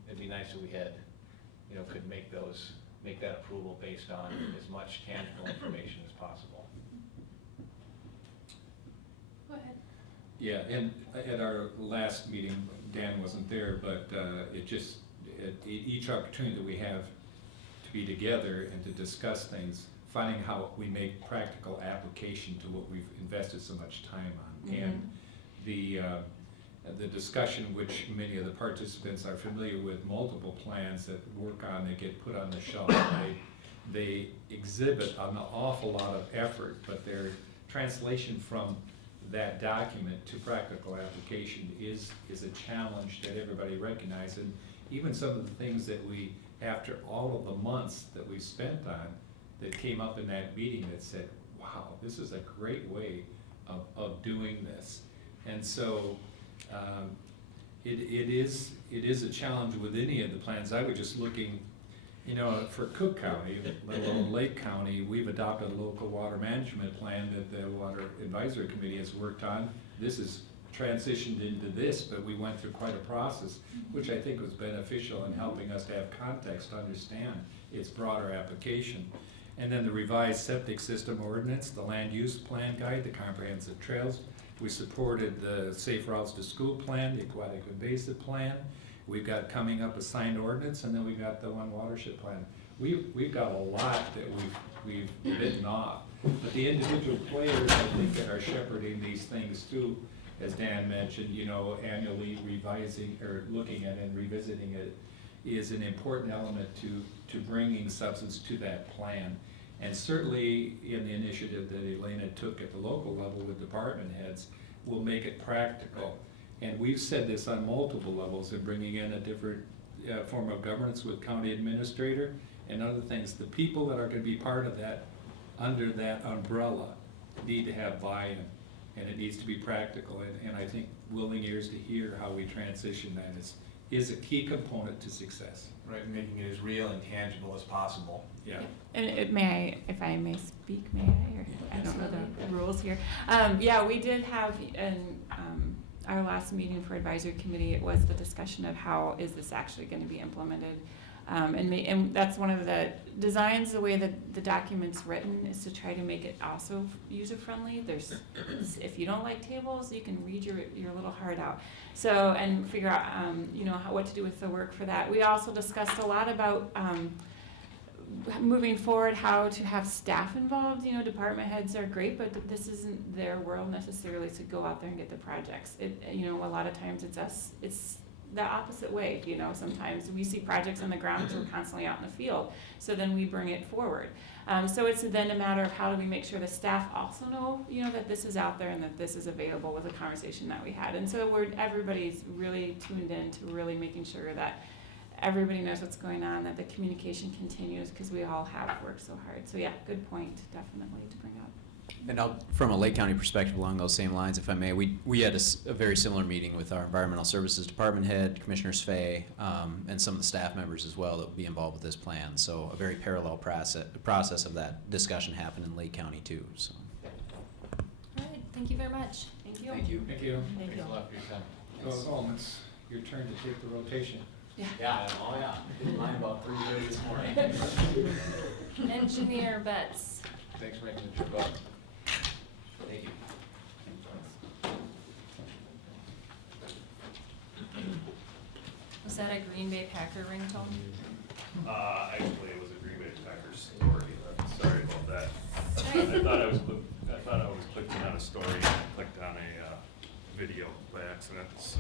it'd be nice if we had, could make that approval based on as much tangible information as possible. Go ahead. Yeah, and at our last meeting, Dan wasn't there, but each opportunity that we have to be together and to discuss things, finding how we make practical application to what we've invested so much time on. And the discussion, which many of the participants are familiar with, multiple plans that work on, they get put on the shelf, they exhibit an awful lot of effort, but their translation from that document to practical application is a challenge that everybody recognizes. And even some of the things that we, after all of the months that we spent on, that came up in that meeting that said, wow, this is a great way of doing this. And so it is a challenge with any of the plans. I was just looking, for Cook County, let alone Lake County, we've adopted a local water management plan that the Water Advisory Committee has worked on. This is transitioned into this, but we went through quite a process, which I think was beneficial in helping us to have context to understand its broader application. And then the revised septic system ordinance, the land use plan guide, the comprehensive trails. We supported the Safe Routes to School plan, the aquatic invasive plan, We've got coming up a signed ordinance, and then we've got the one watershed plan. We've got a lot that we've bitten off. But the individual players, I think, that are shepherding these things too, as Dan mentioned, you know, annually revising or looking at and revisiting it is an important element to bringing substance to that plan. And certainly in the initiative that Elena took at the local level with department heads, will make it practical. And we've said this on multiple levels in bringing in a different form of governance with county administrator and other things. The people that are gonna be part of that, under that umbrella, need to have buy-in, and it needs to be practical. And I think willing ears to hear how we transition that is a key component to success. Right, making it as real and tangible as possible. Yeah. And if I may speak, may I? Or I don't know the rules here. Yeah, we did have in our last meeting for advisory committee, it was the discussion of how is this actually going to be implemented. And that's one of the designs, the way that the document's written is to try to make it also user-friendly. There's, if you don't like tables, you can read your little heart out. So, and figure out, you know, what to do with the work for that. We also discussed a lot about moving forward, how to have staff involved. You know, department heads are great, but this isn't their world necessarily to go out there and get the projects. You know, a lot of times it's the opposite way. You know, sometimes we see projects on the ground because we're constantly out in the field, so then we bring it forward. So it's then a matter of how do we make sure the staff also know, you know, that this is out there and that this is available, with the conversation that we had. And so everybody's really tuned in to really making sure that everybody knows what's going on, that the communication continues, because we all have worked so hard. So yeah, good point, definitely to bring up. And from a Lake County perspective along those same lines, if I may, we had a very similar meeting with our environmental services department head, Commissioner Sfay, and some of the staff members as well that will be involved with this plan. So a very parallel process of that discussion happened in Lake County too. So. All right, thank you very much. Thank you. Thank you. Thank you. Thank you. Thanks a lot for your time. Well, it's your turn to take the rotation. Yeah, oh yeah. Did mine about 3:30 this morning. Engineer Betts. Thanks for making the trip up. Thank you. Was that a Green Bay Packer ringtone? Actually, it was a Green Bay Packers story. I'm sorry about that. Right. I thought I was clicking on a story and I clicked on a video by accident, so.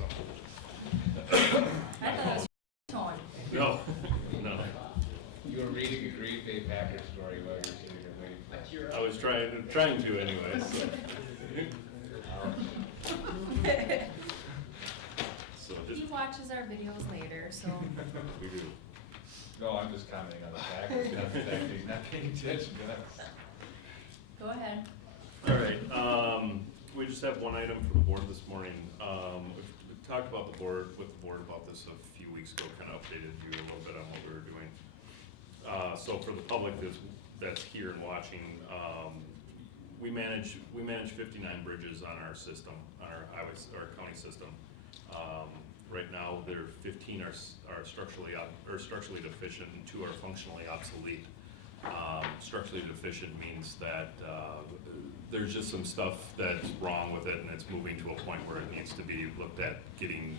I thought it was tone. No, no. You were reading a Green Bay Packers story while you were sitting there waiting. I was trying to anyway, so. So He just, watches our videos later, so. we do. No, I'm just commenting on the Packers, not the fact that he's not paying attention to us. Go ahead. All right, we just have one item for the board this morning. We talked about with the board about this a few weeks ago, kind of updated you a little bit on what we were doing. So for the public that's here and watching, we manage 59 bridges on our system, on our highways, our county system. Right now, 15 are structurally deficient, and 2 are functionally obsolete. Structurally deficient means that there's just some stuff that's wrong with it, and it's moving to a point where it needs to be looked at getting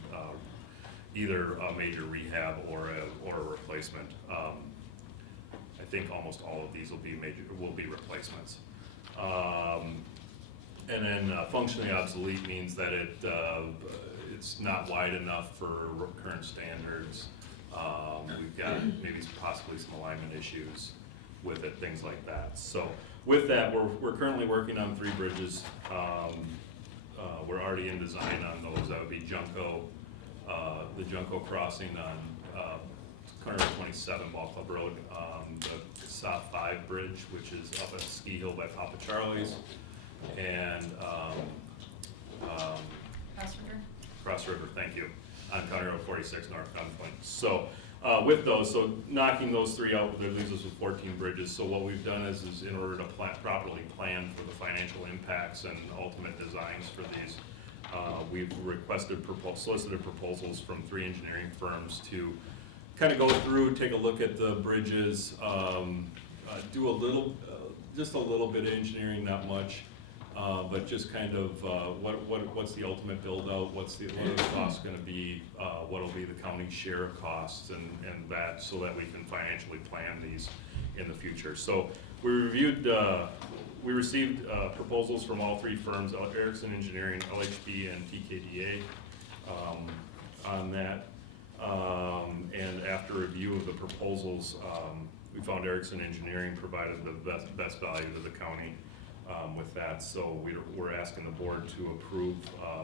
either a major rehab or a replacement. I think almost all of these will be replacements. And then functionally obsolete means that it's not wide enough for current standards. We've got maybe possibly some alignment issues with it, things like that. So with that, we're currently working on 3 bridges. We're already in design on those. That would be Junco, the Junco crossing on Carter 27 Ball Club Road, the South 5 bridge, which is up at Ski Hill by Papa Charlie's, and Cross River, thank you, on County Road 46 North Gunpoint. So with those, so knocking those 3 out, that leaves us with 14 bridges. So what we've done is in order to properly plan for the financial impacts and ultimate designs for these, we've solicited proposals from 3 engineering firms to kind of go through, take a look at the bridges, do a little, just a little bit of engineering, not much, but just kind of, what's the ultimate build out, what are the costs gonna be, what'll be the county's share of costs and that, so that we can financially plan these in the future. So we received proposals from all three firms, Erickson Engineering, LHB, and TKDA, on that. And after review of the proposals, we found Erickson Engineering provided the best value to the county with that. So we're asking the board to approve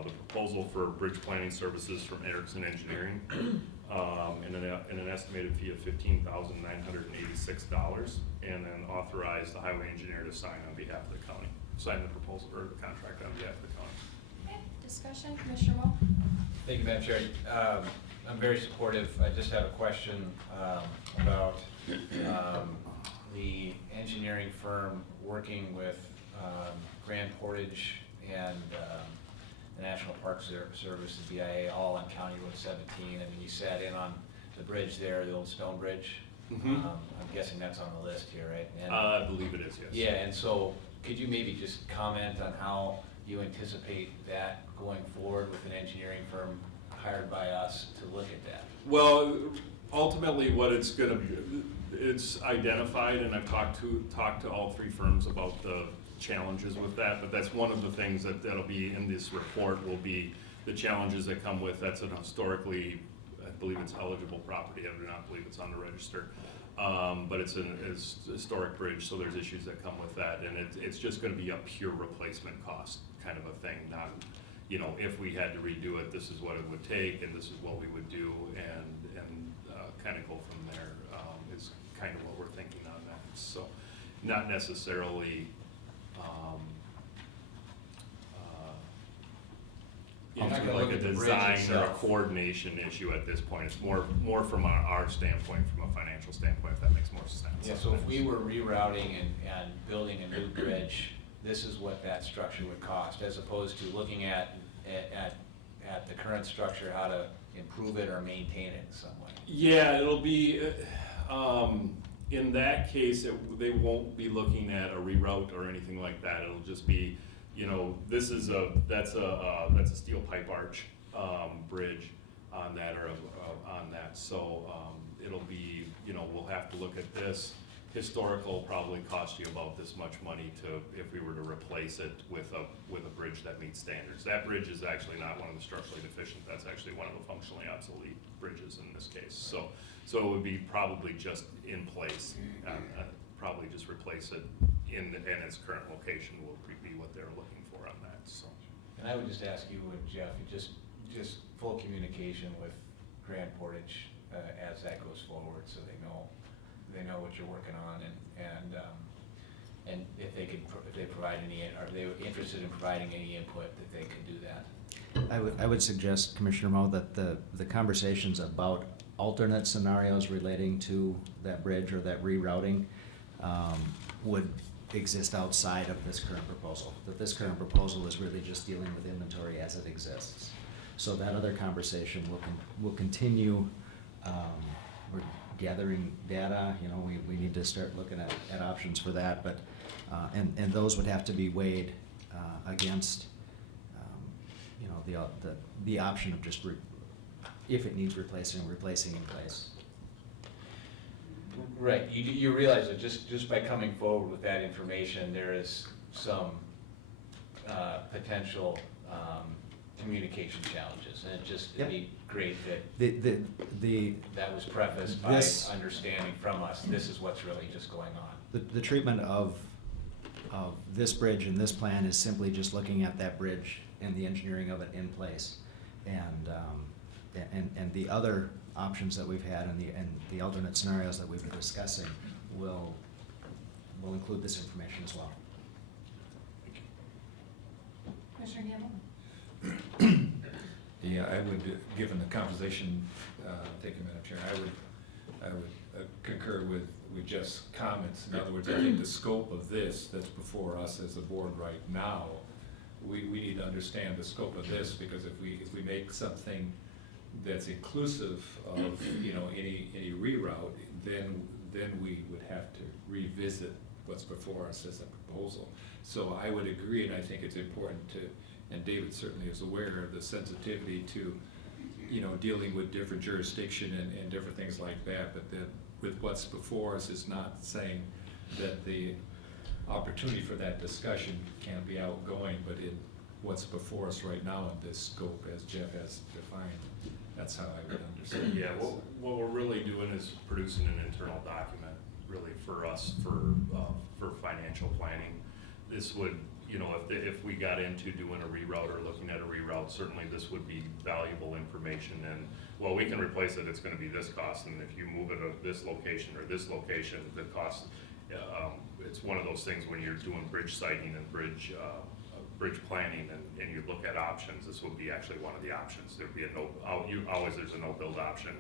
the proposal for bridge planning services from Erickson Engineering in an estimated fee of $15,986, and then authorize the highway engineer to sign on behalf of the county, sign the proposal or the contract on behalf of the county. Okay, discussion, Commissioner Moe? Thank you, Madam Chair. I'm very supportive. I just have a question about the engineering firm working with Grand Portage and the National Park Service, the BIA, all on County Road 17. I mean, you sat in on the bridge there, the old stone bridge. Mm-hmm. I'm guessing that's on the list here, right? And, I believe it is, yes. yeah, and so could you maybe just comment on how you anticipate that going forward with an engineering firm hired by us to look at that? Well, ultimately, what it's gonna be, it's identified, and I've talked to all three firms about the challenges with that, but that's one of the things that'll be in this report, will be the challenges that come with, that's an historically, I believe it's eligible property, I do not believe it's on the register. But it's a historic bridge, so there's issues that come with that, and it's just gonna be a pure replacement cost kind of a thing, not, you know, if we had to redo it, this is what it would take, and this is what we would do, and kind of go from there, is kind of what we're thinking on that. So, not necessarily, I'm not into gonna like look a at the bridge design or a itself. coordination issue at this point. It's more from our standpoint, from a financial standpoint, if that makes more sense. Yeah, so if we were rerouting and building a new bridge, this is what that structure would cost, as opposed to looking at the current structure, how to improve it or maintain it in some way. Yeah, it'll be, in that case, they won't be looking at a reroute or anything like that. It'll just be, you know, that's a steel pipe arch, bridge on that, or on that. So, it'll be, you know, we'll have to look at this. Historical probably cost you about this much money if we were to replace it with a bridge that meets standards. That bridge is actually not one of the structurally deficient, that's actually one of the functionally obsolete bridges in this case. So it would be probably just in place, probably just replace it in its current location will be what they're looking for on that, so. And I would just ask you, Jeff, just full communication with Grand Portage as that goes forward, so they know what you're working on, and if they provide any, are they interested in providing any input, that they can do that. I would suggest, Commissioner Moe, that the conversations about alternate scenarios relating to that bridge or that rerouting would exist outside of this current proposal. That this current proposal is really just dealing with inventory as it exists. So that other conversation will continue. We're gathering data, you know, we need to start looking at options for that, but and those would have to be weighed against you know, the option of just if it needs replacing in place. Right, you realize that just by coming forward with that information, there is some potential communication challenges, and it'd be great that that was prefaced by understanding from us, this is what's really just going on. The treatment of this bridge and this plan is simply just looking at that bridge and the engineering of it in place, and the other options that we've had and the alternate scenarios that we've been discussing will include this information as well. Commissioner Gamble? Yeah, I would, given the conversation, thank you, Madam Chair, I would concur with Jeff's comments. In other words, I think the scope of this that's before us as a board right now, we need to understand the scope of this, because if we make something that's inclusive of, you know, any reroute, then we would have to revisit what's before us as a proposal. So I would agree, and I think it's important to, and David certainly is aware of the sensitivity to, you know, dealing with different jurisdiction and different things like that, but that with what's before us is not saying that the opportunity for that discussion can't be outgoing, but in what's before us right now in this scope, as Jeff has defined, that's how I would understand. Yeah, this. what we're really doing is producing an internal document, really for us, for financial planning. This would, you know, if we got into doing a reroute or looking at a reroute, certainly this would be valuable information. And, well, we can replace it, it's gonna be this cost, and if you move it to this location or this location, the cost, it's one of those things when you're doing bridge siting and bridge planning and you look at options, this would be actually one of the options. There'd be there's a no-build option,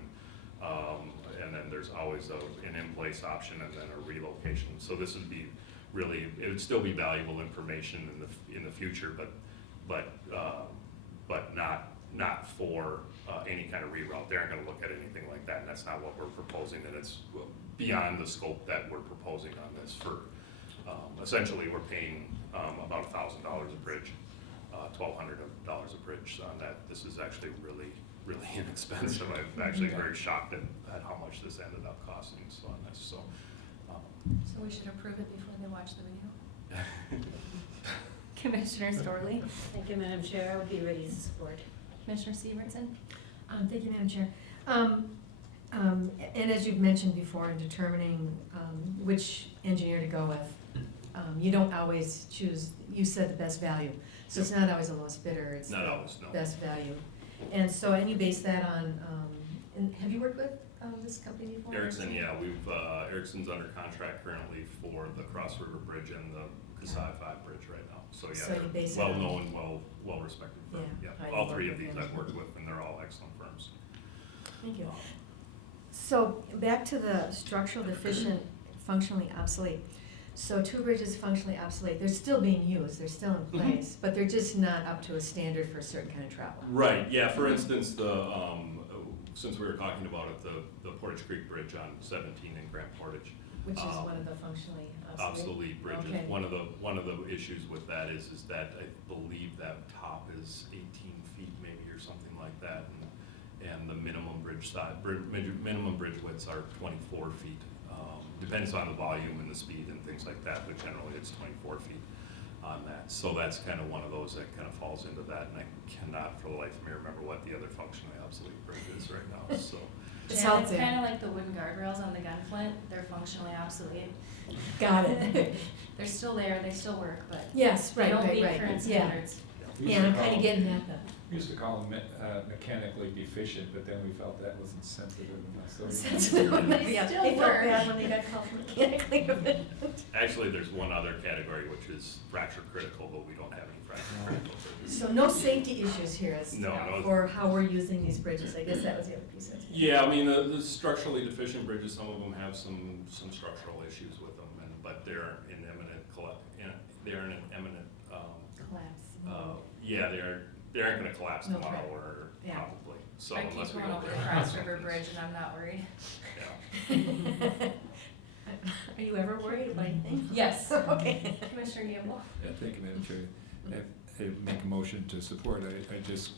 and then there's always an in-place option and then a relocation. So this would be really, it would still be valuable information in the future, but not for any kind of reroute. They aren't gonna look at anything like that, and that's not what we're proposing, and it's beyond the scope that we're proposing on this for. Essentially, we're paying about $1,000 a bridge, $1,200 a bridge on that. This is actually really, really inexpensive. I'm actually very shocked at how much this ended up costing us on this, so. So we should approve it before they watch the video? Commissioner Storley? Thank you, Madam Chair, I would be ready to support. Commissioner Severson? Thank you, Madam Chair. And as you've mentioned before, in determining which engineer to go with, you don't always choose, you said the best value. So it's not always the lowest bidder, it's Not the always, no. best value. And so, and you base that on, and have you worked with this company before? Erickson, yeah, Erickson's under contract currently for the Cross River Bridge and the Kasai 5 Bridge right now. So, So yeah, you base it they're on- well-known, well-respected firm, Yeah, yeah. highly All three of worked with these them. I've worked with, and they're all excellent firms. Thank you. So back to the structural deficient, functionally obsolete. So two bridges functionally obsolete, they're still being used, they're still in place, but they're just not up to a standard for a certain kind of travel. Right, yeah, for instance, since we were talking about it, the Portage Creek Bridge on 17 in Grand Portage. Which is one of the functionally Obsolete bridges. Okay. One of the issues with that is that I believe that top is 18 feet maybe or something like that, and the minimum bridge size, minimum bridge widths are 24 feet. Depends on the volume and the speed and things like that, but generally it's 24 feet on that. So that's kind of one of those that kind of falls into that, and I cannot for the life of me remember what the other functionally obsolete bridge is right now, so. It's Yeah, out it's there. kind of like the wooden guardrails on the Gunflint, they're functionally obsolete. Got it. They're still there, they still work, but Yes, they right, don't right, meet right. current Yeah. standards. Yeah, I'm kind of getting at that. We used to call them mechanically deficient, but then we felt that wasn't sensitive enough, so. They Yeah, still they felt work. bad when they got called mechanically deficient. Actually, there's one other category which is fracture critical, but we don't have any fracture critical bridges. So no safety issues here as No, no. for how we're using these bridges, I guess that was the other piece. Yeah, I mean, the structurally deficient bridges, some of them have some structural issues with them, but they're in imminent Collapse. yeah, they aren't gonna collapse No tomorrow threat. or Yeah. probably, so I unless keep we going go over there. the Cross River Bridge and I'm not worried. Yeah. Are you ever worried about anything? Yes. Okay. Commissioner Gamble? Yeah, thank you, Madam Chair. I make a motion to support. I just,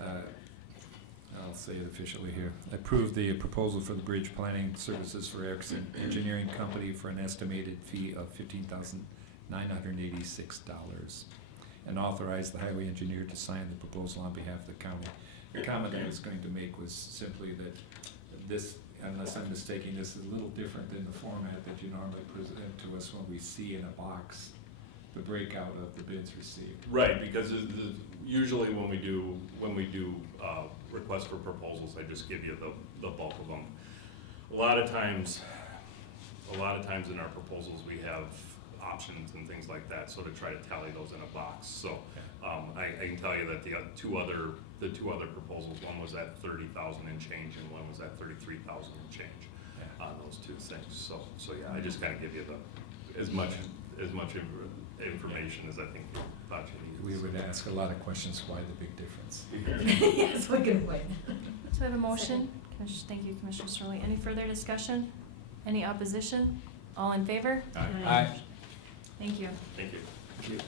I'll say it officially here. I approve the proposal for the bridge planning services for Erickson Engineering Company for an estimated fee of $15,986, and authorize the highway engineer to sign the proposal on behalf of the county. The comment I was going to make was simply that this, unless I'm mistaken, this is a little different than the format that you normally present to us when we see in a box the breakout of the bids received. Right, because usually when we do requests for proposals, I just give you the bulk of them. A lot of times in our proposals, we have options and things like that, so to try to tally those in a box. So I can tell you that the two other proposals, one was at 30,000 and change, and one was at 33,000 and change on those two things. So yeah, I just kind of give you as much information as I think you thought you We needed. would ask a lot of questions, why the big difference? Yes, we can wait. So I have a motion. Thank you, Commissioner Sterling. Any further discussion? Any opposition? All in favor? Aye. Thank you. Thank you.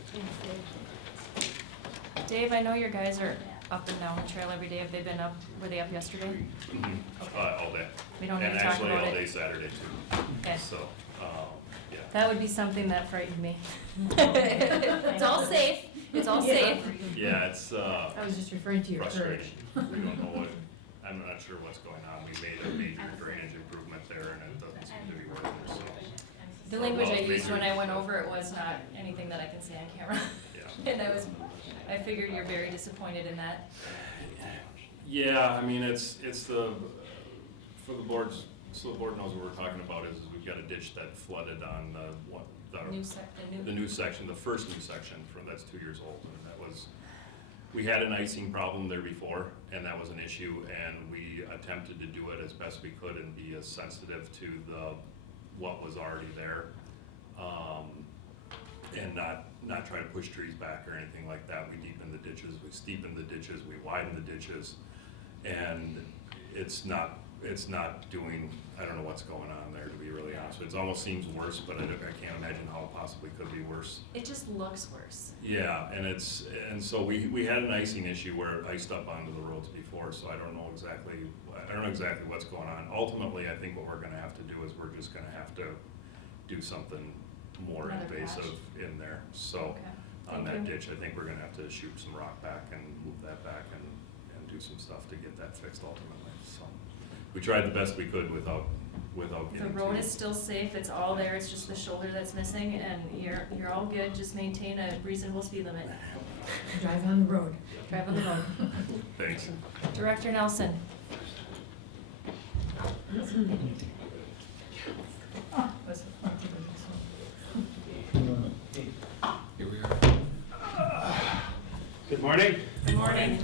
Dave, I know your guys are up and down the trail every day. Have they been up, were they up yesterday? All day. We don't need to talk about And actually, all it. day Saturday too. Okay. So, yeah. That would be something that frightened me. It's all safe, it's all safe. Yeah, it's, I was just referring to your courage. frustrating. We don't know what, I'm not sure what's going on. We made a major drainage improvement there and it doesn't seem to be working, so. The language I used when I went over it was not anything that I can say on camera. Yeah. And I figured you're very disappointed in that. Yeah, I mean, it's the, for the boards, so the board knows what we're talking about is we've got a ditch that flooded on the new section, the first new section that's 2 years old. And that was, we had an icing problem there before and that was an issue and we attempted to do it as best we could and be as sensitive to what was already there. And not try to push trees back or anything like that. We deepened the ditches, we steepened the ditches, we widened the ditches. And it's not doing, I don't know what's going on there, to be really honest with you. It almost seems worse, but I can't imagine how it possibly could be worse. It just looks worse. Yeah, and so we had an icing issue where it iced up onto the roads before, so I don't know exactly what's going on. Ultimately, I think what we're gonna have to do is we're just gonna have to do something more Another invasive patch. in there. So Okay. on Thank that you. ditch, I think we're gonna have to shoot some rock back and move that back and do some stuff to get that fixed ultimately, so. We tried the best we could without The getting road too- is still safe, it's all there, it's just the shoulder that's missing, and you're all good, just maintain a reasonable speed limit. Drive on the road. Drive on the road. Thanks. Director Nelson. Here we are. Good morning. Good morning.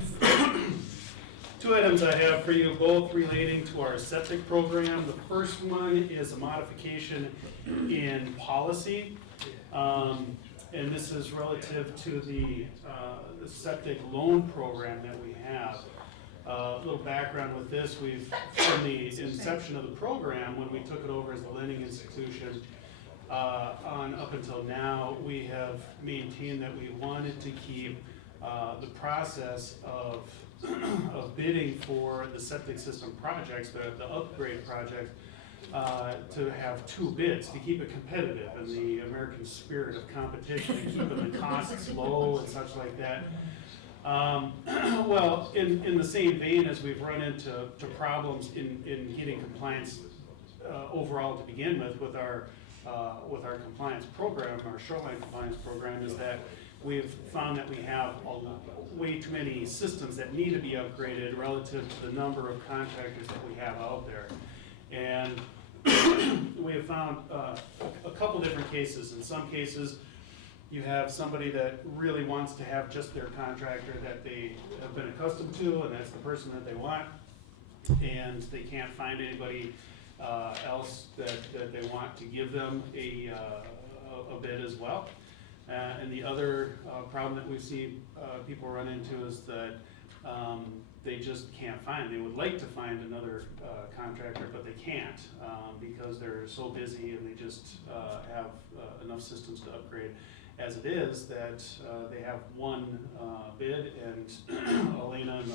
Two items I have for you, both relating to our septic program. The first one is a modification in policy. And this is relative to the septic loan program that we have. A little background with this, from the inception of the program, when we took it over as the lending institution, on up until now, we have maintained that we wanted to keep the process of bidding for the septic system projects, the upgrade projects, to have two bids, to keep it competitive in the American spirit of competition, and keeping the costs low and such like that. Well, in the same vein as we've run into problems in getting compliance overall to begin with our compliance program, our shoreline compliance program, is that we've found that we have way too many systems that need to be upgraded relative to the number of contractors that we have out there. And we have found a couple different cases. In some cases, you have somebody that really wants to have just their contractor that they have been accustomed to, and that's the person that they want, and they can't find anybody else that they want to give them a bid as well. And the other problem that we see people run into is that they just can't find. They would like to find another contractor, but they can't because they're so busy and they just have enough systems to upgrade. As it is, that they have one bid, and Elena and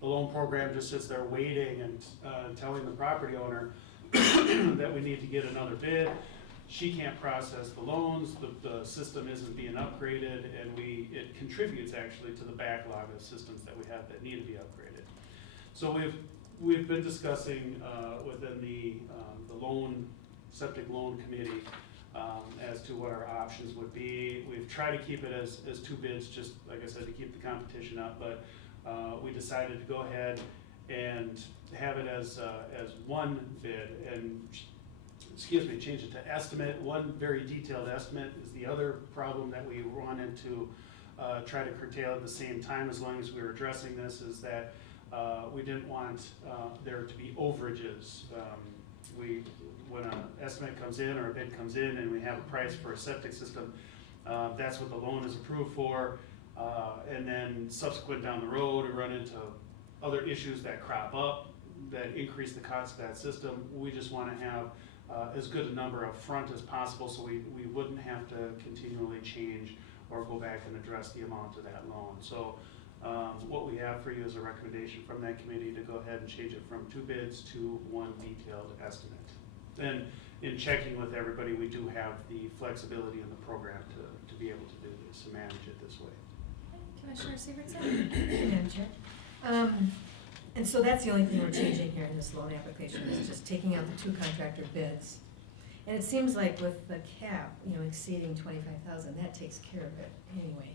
the loan program just sits there waiting and telling the property owner that we need to get another bid. She can't process the loans, the system isn't being upgraded, and it contributes actually to the backlog of systems that we have that need to be upgraded. So we've been discussing within the septic loan committee as to what our options would be. We've tried to keep it as two bids, just like I said, to keep the competition up, but we decided to go ahead and have it as one bid and change it to estimate. One very detailed estimate is the other problem that we wanted to try to curtail at the same time, as long as we were addressing this, is that we didn't want there to be overages. When an estimate comes in or a bid comes in and we have a price for a septic system, that's what the loan is approved for. And then subsequent down the road, we run into other issues that crop up that increase the cost of that system. We just want to have as good a number up front as possible, so we wouldn't have to continually change or go back and address the amount of that loan. So what we have for you is a recommendation from that committee to go ahead and change it from 2 bids to 1 detailed estimate. And in checking with everybody, we do have the flexibility in the program to be able to do this and manage it this way. Commissioner Severson? Madam Chair. And so that's the only thing we're changing here in this loan application, is just taking out the 2 contractor bids. And it seems like with the cap, exceeding 25,000, that takes care of it anyway.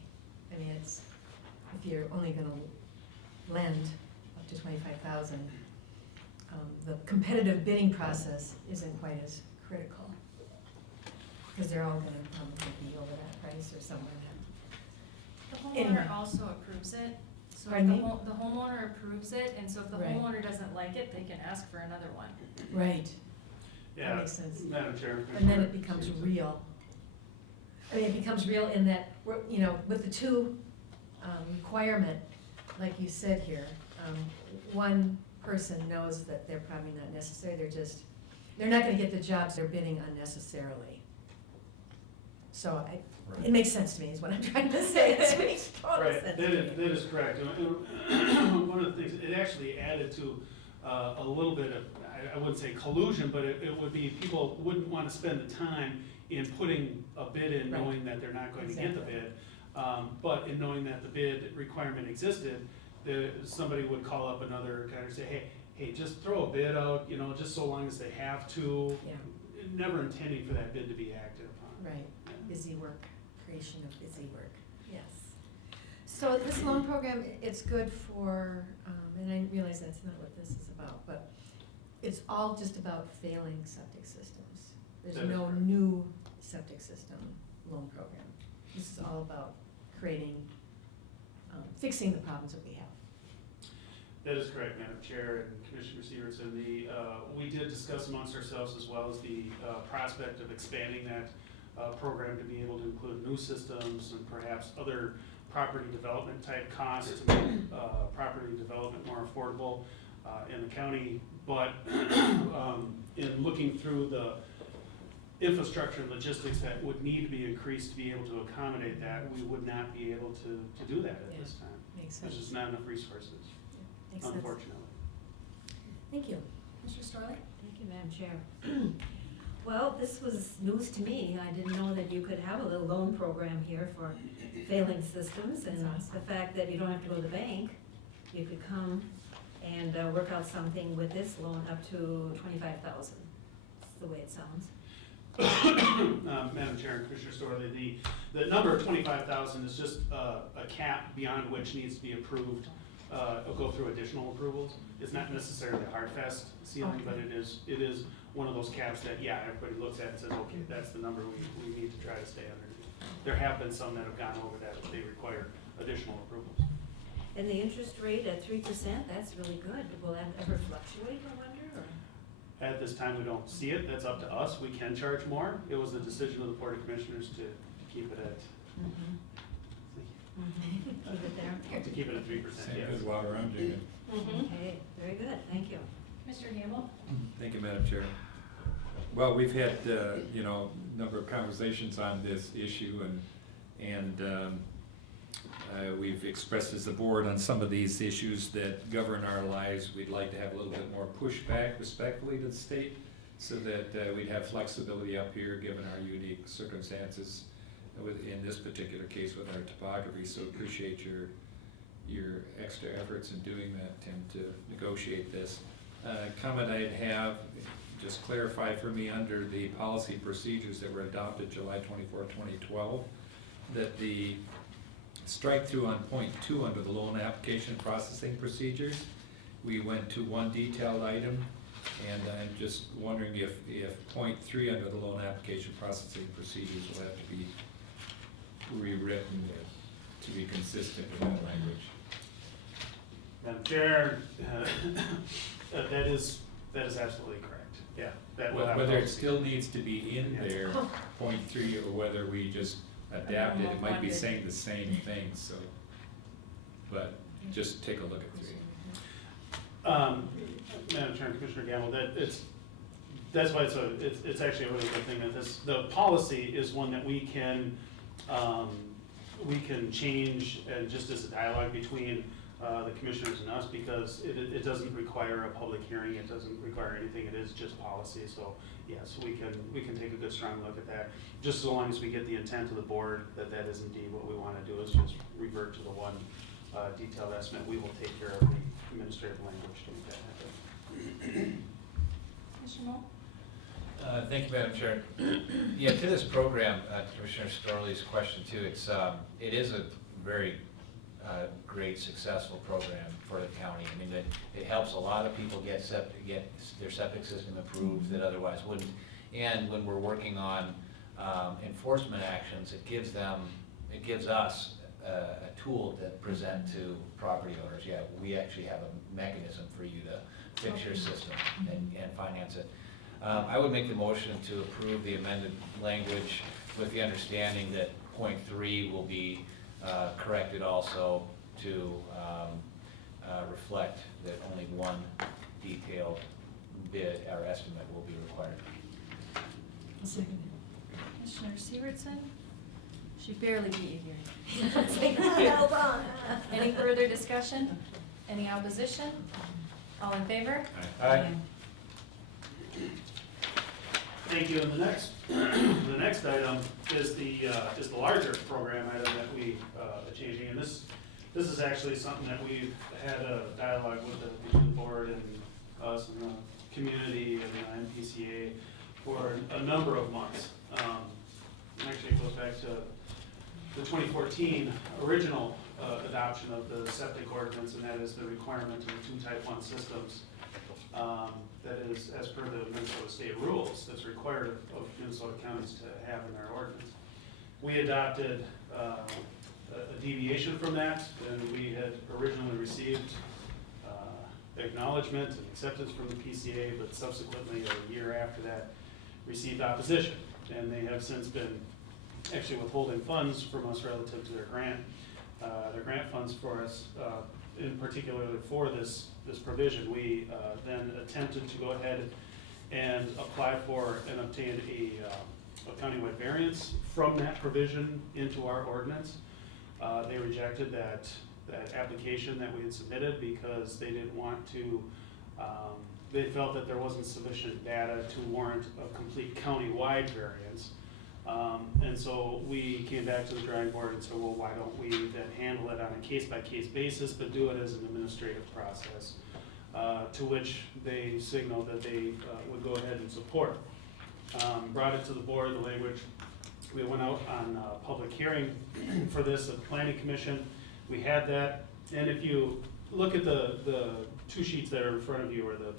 I mean, it's, if you're only gonna lend up to 25,000, the competitive bidding process isn't quite as critical. Because they're all gonna probably be over that price or somewhere in The Anyway. homeowner also approves it. So if Pardon me? the homeowner approves it, and so if the Right. homeowner doesn't like it, they can ask for another one. that. Right. Yeah, makes sense. Madam Chair. And then it becomes real. I mean, it becomes real in that, we're, with the 2 requirement, like you said here, one person knows that they're probably not necessary, they're not gonna get the jobs they're bidding unnecessarily. So it makes sense to me, is what I'm trying to say. It makes total Right, sense. that is correct. And one of the things, it actually added to a little bit of, I wouldn't say collusion, but it would be, people wouldn't want to spend the time in putting a bid in Right. knowing that they're not going to get the Exactly. bid. But in knowing that the bid requirement existed, somebody would call up another guy and say, hey, just throw a bid out, just so long as they have to. Yeah, Never intending for that bid to be acted upon. right, busy work, creation of busy work, yes. So this loan program, it's good for, and I realize that's not what this is about, but it's all just about failing septic systems. There's That is no correct. new septic system loan program. This is all about creating, fixing the problems that we have. That is correct, Madam Chair and Commissioner Severson. We did discuss amongst ourselves, as well as the prospect of expanding that program to be able to include new systems and perhaps other property development type costs to make property development more affordable in the county. But in looking through the infrastructure and logistics that would need to be increased to be able to accommodate that, we would not be able to do that at this time. Makes There's sense. just not enough resources, Makes sense. unfortunately. Thank you. Mr. Storley? Thank you, Madam Chair. Well, this was news to me. I didn't know that you could have a little loan program here for failing systems, and That's awesome. the fact that you don't have to go to the bank, you could come and work out something with this loan up to 25,000. That's the way it sounds. Madam Chair and Commissioner Storley, the number of 25,000 is just a cap beyond which needs to be approved. It'll go through additional approvals. It's not necessarily a hard fast ceiling, but it is one of those caps that, yeah, everybody looks at and says, okay, that's the number we need to try to stay underneath. There have been some that have gone over that, but they require additional approvals. And the interest rate at 3%, that's really good. Will that ever fluctuate, I wonder, or? At this time, we don't see it. That's up to us. We can charge more. It was the decision of the Board of Commissioners to keep it at, Keep it there. to keep it at 3%, Same yes. as water I'm drinking. Okay, very good, thank you. Mr. Gamble? Thank you, Madam Chair. Well, we've had, a number of conversations on this issue, and we've expressed as a board on some of these issues that govern our lives. We'd like to have a little bit more pushback respectfully to the state, so that we'd have flexibility up here, given our unique circumstances in this particular case with our topography. So appreciate your extra efforts in doing that, Tim, to negotiate this. Comment I'd have, just clarify for me, under the policy procedures that were adopted July 24, 2012, that the strike through on point 2 under the loan application processing procedures, we went to one detailed item, and I'm just wondering if point 3 under the loan application processing procedures will have to be rewritten to be consistent with that language. Madam Chair, that is absolutely correct, yeah. That will have Whether it to- still needs to be in Yeah. there, point 3, or whether we just adapt it, it might be saying the same thing, so. But just take a look at 3. Madam Chair and Commissioner Gamble, that that's why it's actually a really good thing that the policy is one that we can change, and just as a dialogue between the commissioners and us, because it doesn't require a public hearing, it doesn't require anything, it is just policy. So yes, we can take a good strong look at that, just as long as we get the intent of the board that that is indeed what we want to do, is just revert to the one detailed estimate. We will take care of the administrative language to make that happen. Commissioner Moll? Thank you, Madam Chair. Yeah, to this program, Commissioner Storley's question too, it is a very great, successful program for the county. I mean, it helps a lot of people get their septic system approved that otherwise wouldn't. And when we're working on enforcement actions, it gives us a tool to present to property owners. Yeah, we actually have a mechanism for you to fix your system and finance it. I would make the motion to approve the amended language with the understanding that point 3 will be corrected also to reflect that only one detailed bid or estimate will be required. Commissioner Severson? She barely beat you here. It's like, hold on. Any further discussion? Any opposition? All in favor? Aye. Thank you. And the next item is the larger program item that we are changing. And this is actually something that we've had a dialogue with the board and us and the community and the MPCA for a number of months. Actually, it goes back to the 2014 original adoption of the septic ordinance, and that is the requirement of the 2 Type 1 systems. That is, as per the Minnesota state rules, that's required of Minnesota counties to have in their ordinance. We adopted a deviation from that, and we had originally received acknowledgement and acceptance from the PCA, but subsequently, a year after that, received opposition. And they have since been actually withholding funds from us relative to their grant funds for us, in particular for this provision. We then attempted to go ahead and apply for and obtain a countywide variance from that provision into our ordinance. They rejected that application that we had submitted because they didn't want to, they felt that there wasn't sufficient data to warrant a complete countywide variance. And so we came back to the drawing board and said, well, why don't we then handle it on a case-by-case basis, but do it as an administrative process, to which they signaled that they would go ahead and support. Brought it to the board, the language. We went out on public hearing for this at the Planning Commission. We had that, and if you look at the 2 sheets that are in front of you, or the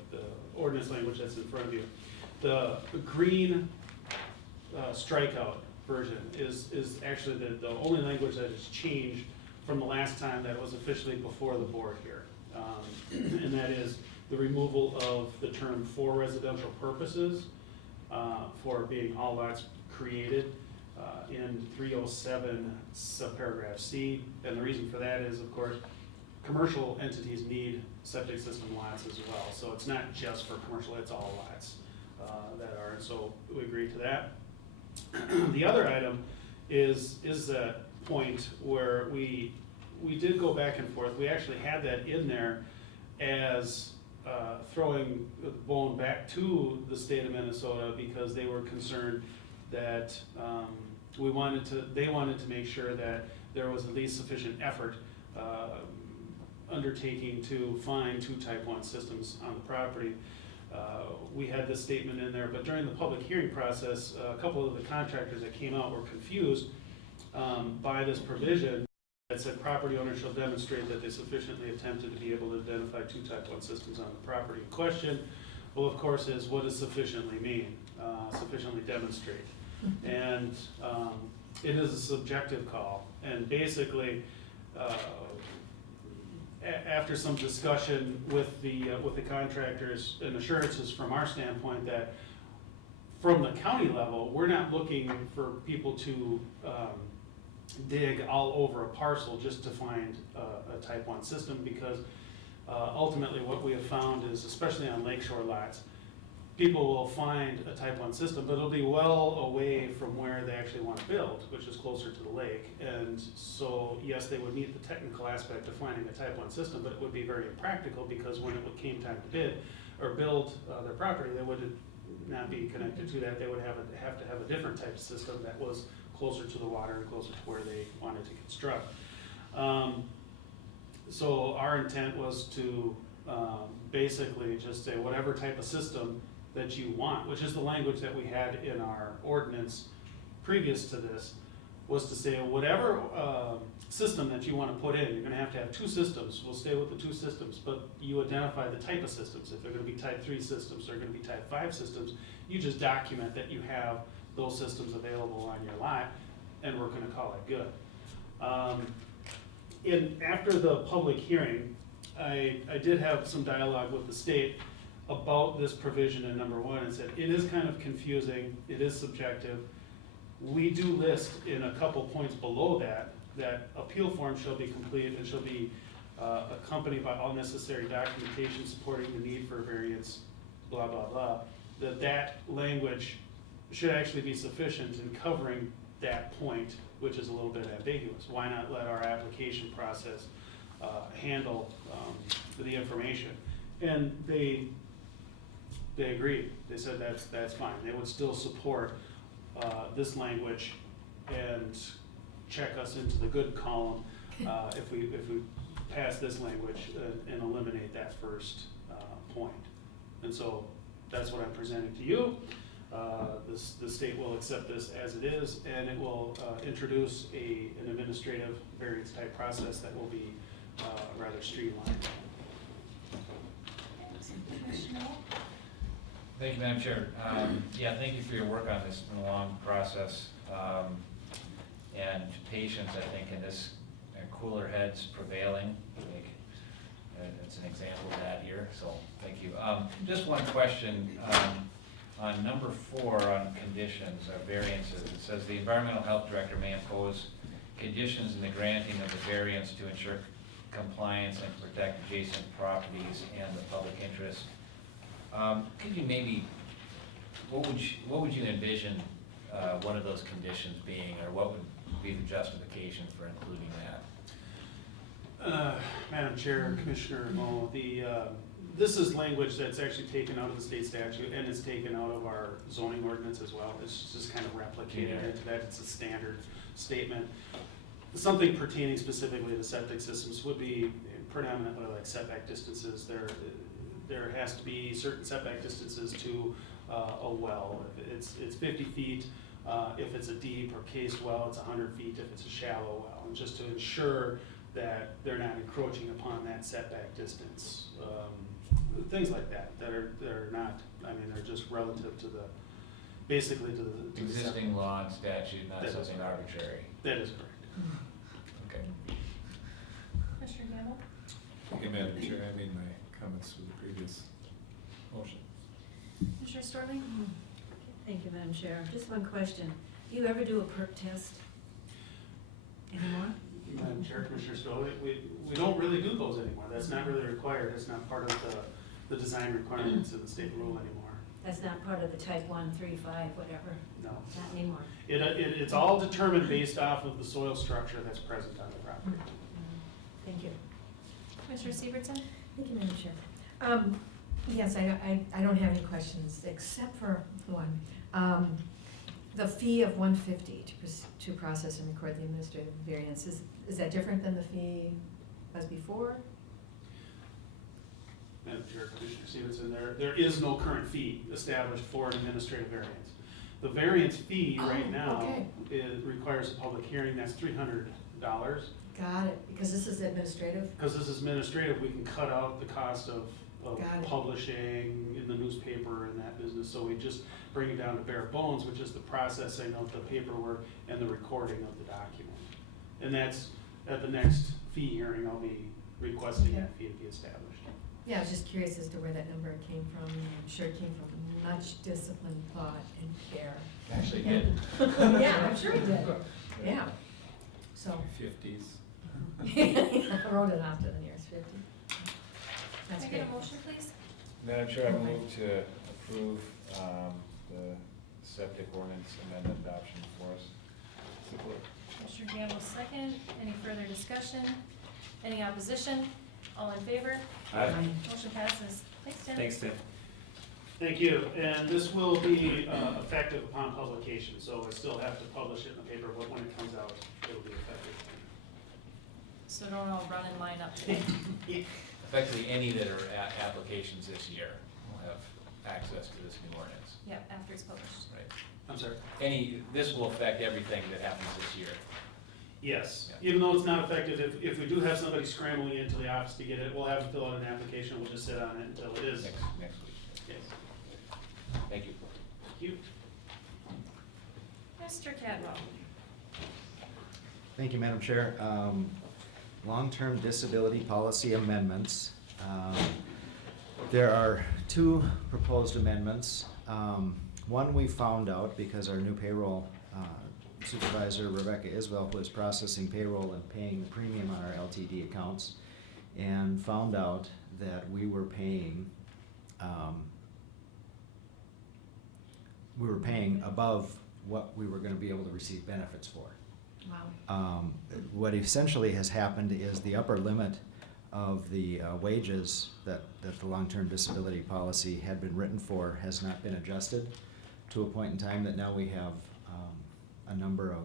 ordinance language that's in front of you, the green strikeout version is actually the only language that has changed from the last time that it was officially before the board here. And that is the removal of the term "for residential purposes" for being all lots created in 307 subparagraph C. And the reason for that is, of course, commercial entities need septic system lots as well. So it's not just for commercial, it's all lots that are, and so we agreed to that. The other item is that point where we did go back and forth. We actually had that in there as throwing the bone back to the state of Minnesota, because they were concerned that they wanted to make sure that there was at least sufficient effort undertaking to find 2 Type 1 systems on the property. We had this statement in there, but during the public hearing process, a couple of the contractors that came out were confused by this provision that said property owners shall demonstrate that they sufficiently attempted to be able to identify 2 Type 1 systems on the property in question. Well, of course, is what does sufficiently mean? Sufficiently demonstrate. And it is a subjective call. And basically, after some discussion with the contractors and assurances from our standpoint that from the county level, we're not looking for people to dig all over a parcel just to find a Type 1 system, because ultimately what we have found is, especially on lakeshore lots, people will find a type 1 system, but it'll be well away from where they actually want to build, which is closer to the lake. And so, yes, they would meet the technical aspect of finding a type 1 system, but it would be very impractical because when it came time to bid or build their property, they would not be connected to that. They would have to have a different type of system that was closer to the water and closer to where they wanted to construct. So our intent was to basically just say whatever type of system that you want, which is the language that we had in our ordinance previous to this, was to say whatever system that you want to put in, you're going to have 2 systems. We'll stay with the 2 systems, but you identify the type of systems. If they're going to be type 3 systems, they're going to be type 5 systems. You just document that you have those systems available on your lot, and we're going to call it good. After the public hearing, I did have some dialogue with the state about this provision in number 1 and said, it is kind of confusing, it is subjective. We do list in a couple points below that appeal form shall be complete and shall be accompanied by all necessary documentation supporting the need for variance, blah, blah, blah. That language should actually be sufficient in covering that point, which is a little bit ambiguous. Why not let our application process handle the information? And they agreed. They said that's fine. They would still support this language and check us into the good column if we pass this language and eliminate that first point. And so that's what I'm presenting to you. The state will accept this as it is, and it will introduce an administrative variance type process that will be rather streamlined. Thank you, Madam Chair. Yeah, thank you for your work on this. It's been a long process. And patience, I think, in this, cooler heads prevailing. I think it's an example of that here, so thank you. Just one question. On number 4 on conditions or variances, it says the environmental health director may impose conditions in the granting of the variance to ensure compliance and protect adjacent properties and the public interest. Could you maybe, what would you envision one of those conditions being, or what would be the justification for including that? Madam Chair, Commissioner Mo, this is language that's actually taken out of the state statute and is taken out of our zoning ordinance as well. It's just kind of replicated into that. It's a standard statement. Something pertaining specifically to septic systems would be predominantly like setback distances. There has to be certain setback distances to a well. It's 50 feet. If it's a deep or cased well, it's 100 feet if it's a shallow well. And just to ensure that they're not encroaching upon that setback distance. Things like that are not, I mean, they're just relative to the, basically to the Existing law and statute, not something arbitrary. That is correct. Okay. Commissioner Gamble? Okay, Madam Chair, I made my comments with the previous motion. Commissioner Storling? Thank you, Madam Chair. Just one question. Do you ever do a perk test anymore? Madam Chair, Commissioner Stoll, we don't really do those anymore. That's not really required. It's not part of the design requirements of the state rule anymore. That's not part of the type 1, 3, 5, whatever? No. Not anymore? It's all determined based off of the soil structure that's present on the property. Thank you. Commissioner Severson? Thank you, Madam Chair. Yes, I don't have any questions except for one. The fee of $150 to process and record the administrative variance, is that different than the fee as before? Madam Chair, Commissioner Stevenson, there is no current fee established for an administrative variance. The variance fee right now requires a public hearing. That's $300. Got it, because this is administrative? Because this is administrative, we can cut out the cost of publishing in the newspaper and that business, so we just bring it down to bare bones, which is the processing of the paperwork and the recording of the document. And that's, at the next fee hearing, I'll be requesting that fee to be established. Yeah, I was just curious as to where that number came from. I'm sure it came from much discipline, thought, and care. Actually did. Yeah, I'm sure it did. Yeah, so. 50s. I wrote it off to the nearest 50. That's Can I great. get a motion, please? Madam Chair, I move to approve, the septic ordinance amendment adoption for us. Support. Commissioner Gamble, second. Any further discussion? Any opposition? All in favor? Aye. Motion passes. Thanks, Tim. Thanks, Tim. Thank you, and this will be effective upon publication, so I still have to publish it in the paper, but when it comes out, it'll be effective. So don't all run and line up today. Effectively, any that are applications this year will have access to this new ordinance, Yep, after it's published. right? I'm sorry? This will affect everything that happens this year. Yes, Yeah. even though it's not effective, if we do have somebody scrambling into the office to get it, we'll have to fill out an application, we'll just sit on it until it is. Next week. Yes. Thank you. Thank you. Mr. Cadwell. Thank you, Madam Chair. Long-term disability policy amendments. There are two proposed amendments. One we found out because our new payroll supervisor, Rebecca Isbell, was processing payroll and paying the premium on our LTD accounts, and found out that we were paying above what we were gonna be able to receive benefits for. Wow. What essentially has happened is the upper limit of the wages that the long-term disability policy had been written for has not been adjusted to a point in time that now we have a number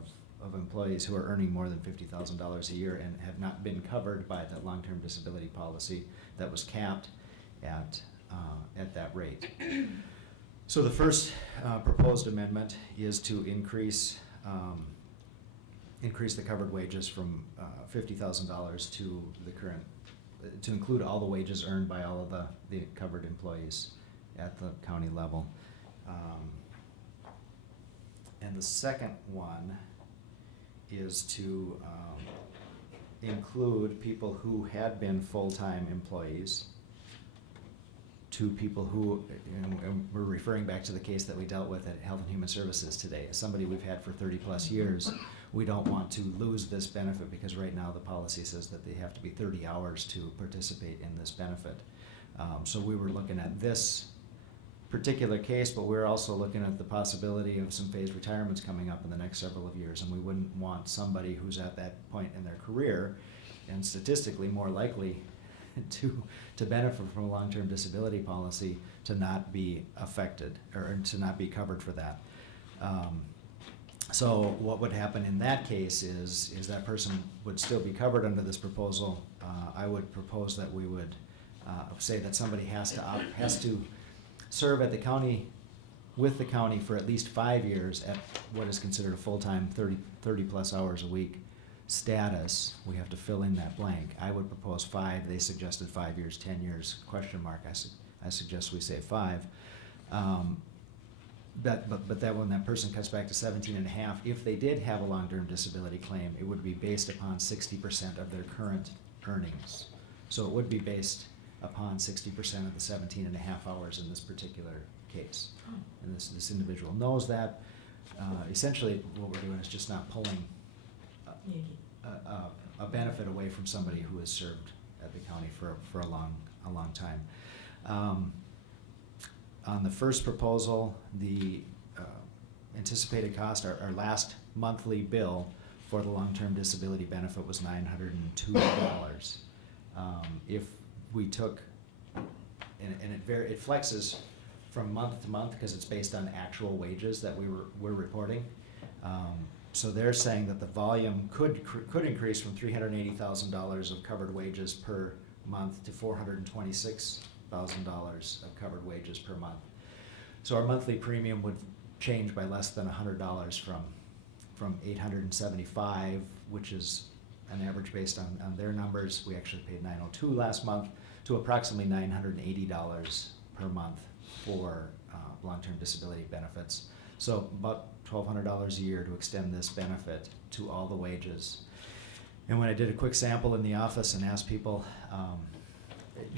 of employees who are earning more than $50,000 a year and have not been covered by the long-term disability policy that was capped at that rate. So the first proposed amendment is to increase the covered wages from $50,000 to the current, to include all the wages earned by all of the covered employees at the county level. And the second one is to include people who had been full-time employees to people who, and we're referring back to the case that we dealt with at Health and Human Services today, somebody we've had for 30-plus years. We don't want to lose this benefit because right now the policy says that they have to be 30 hours to participate in this benefit. So we were looking at this particular case, but we're also looking at the possibility of some phased retirements coming up in the next several of years, and we wouldn't want somebody who's at that point in their career and statistically more likely to benefit from a long-term disability policy to not be affected or to not be covered for that. So what would happen in that case is that person would still be covered under this proposal. I would propose that we would say that somebody has to serve at the county, with the county for at least 5 years at what is considered a full-time 30-plus hours a week status. We have to fill in that blank. I would propose 5. They suggested 5 years, 10 years, question mark. I suggest we say 5. But that when that person cuts back to 17 and a half, if they did have a long-term disability claim, it would be based upon 60% of their current earnings. So it would be based upon 60% of the 17 and a half hours in this particular case. And this individual knows that. Essentially, what we're doing is just not pulling a benefit away from somebody who has served at the county for a long time. On the first proposal, the anticipated cost, our last monthly bill for the long-term disability benefit was $902. If we took, and it flexes from month to month because it's based on actual wages that we're reporting. So they're saying that the volume could increase from $380,000 of covered wages per month to $426,000 of covered wages per month. So our monthly premium would change by less than $100 from $875, which is an average based on their numbers. We actually paid $902 last month, to approximately $980 per month for long-term disability benefits. So about $1,200 a year to extend this benefit to all the wages. And when I did a quick sample in the office and asked people,